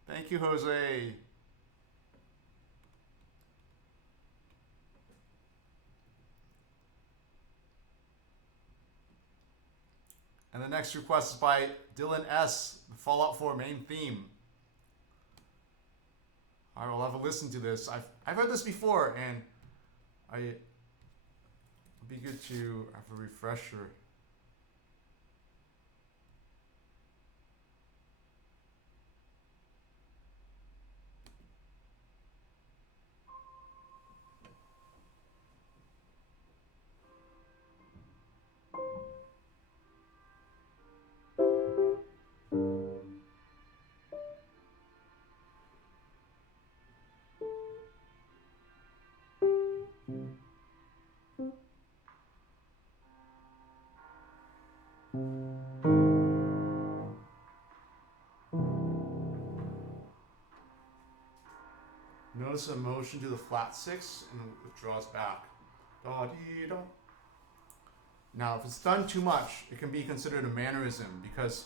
Thank you, Jose. And the next request is by Dylan S., the Fallout 4 main theme. I will have a listen to this. I've heard this before, and it'd be good to have a refresher. Notice a motion to the flat 6 and it withdraws back. Da-dee-da. Now, if it's done too much, it can be considered a mannerism because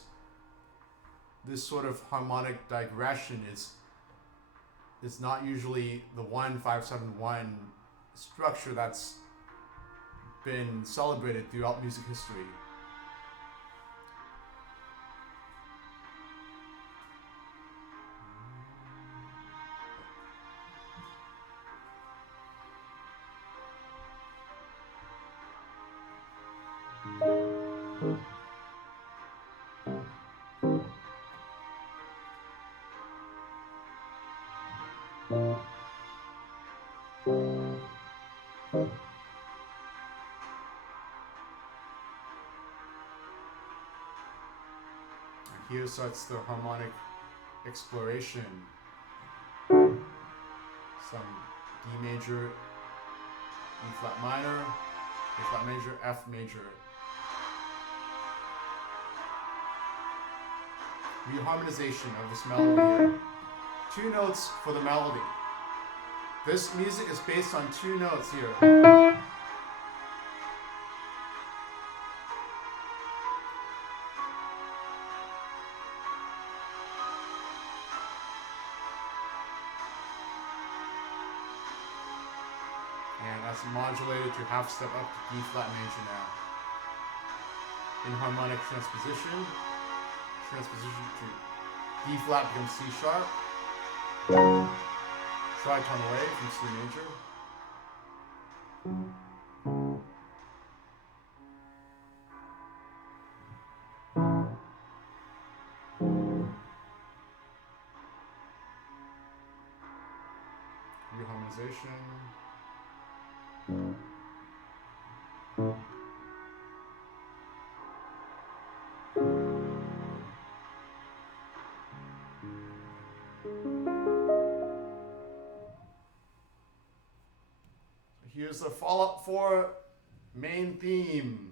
this sort of harmonic digression is not usually the 1-5-7-1 structure that's been celebrated throughout music history. Here starts the harmonic exploration. Some D major, E flat minor, A flat major, F major. Reharmonization of this melody here. 2 notes for the melody. This music is based on 2 notes here. Modulated to half step up to D flat major now. In harmonic transposition to D flat becomes C sharp. Tritone away from C major. Reharmonization. Here's the Fallout 4 main theme.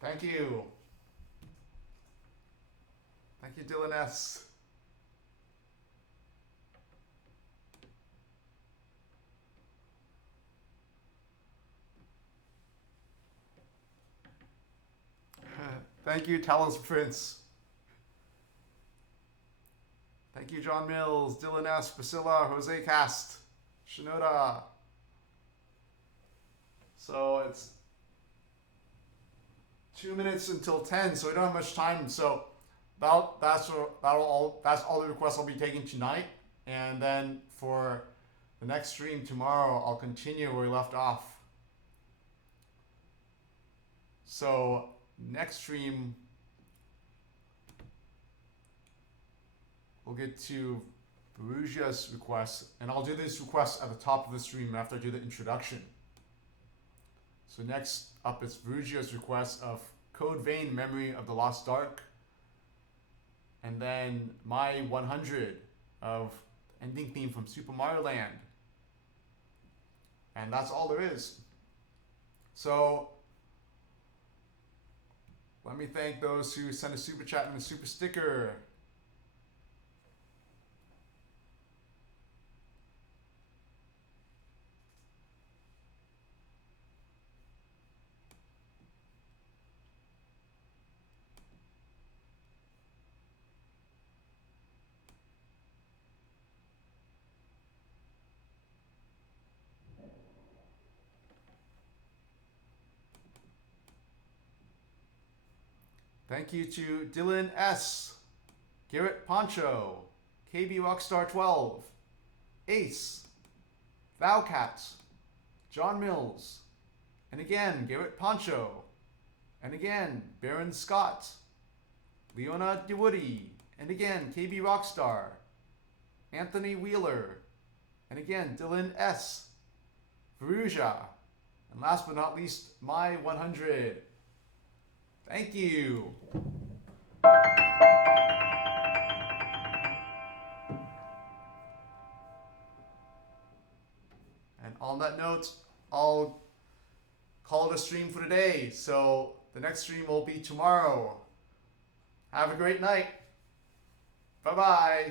Thank you. Thank you, Dylan S. Thank you, Talos Prince. Thank you, John Mills, Dylan S, Priscilla, Jose Cast, Shinoda. So it's 2 minutes until 10, so we don't have much time. So that's all the requests I'll be taking tonight. And then for the next stream tomorrow, I'll continue where we left off. So next stream, we'll get to Perugia's request, and I'll do this request at the top of the stream after I do the introduction. So next up is Perugia's request of Code Vein Memory of the Lost Dark, and then my 100 of ending theme from Super Mario Land. And that's all there is. So let me thank those who sent a super chat and a super sticker. Thank you to Dylan S, Garrett Poncho, KB Rockstar 12, Ace, Valcat, John Mills, and again Garrett Poncho, and again Baron Scott, Leona DeWoody, and again KB Rockstar, Anthony Wheeler, and again Dylan S, Veruja, and last but not least, my 100. Thank you. And on that note, I'll call it a stream for today. So the next stream will be tomorrow. Have a great night. Bye-bye.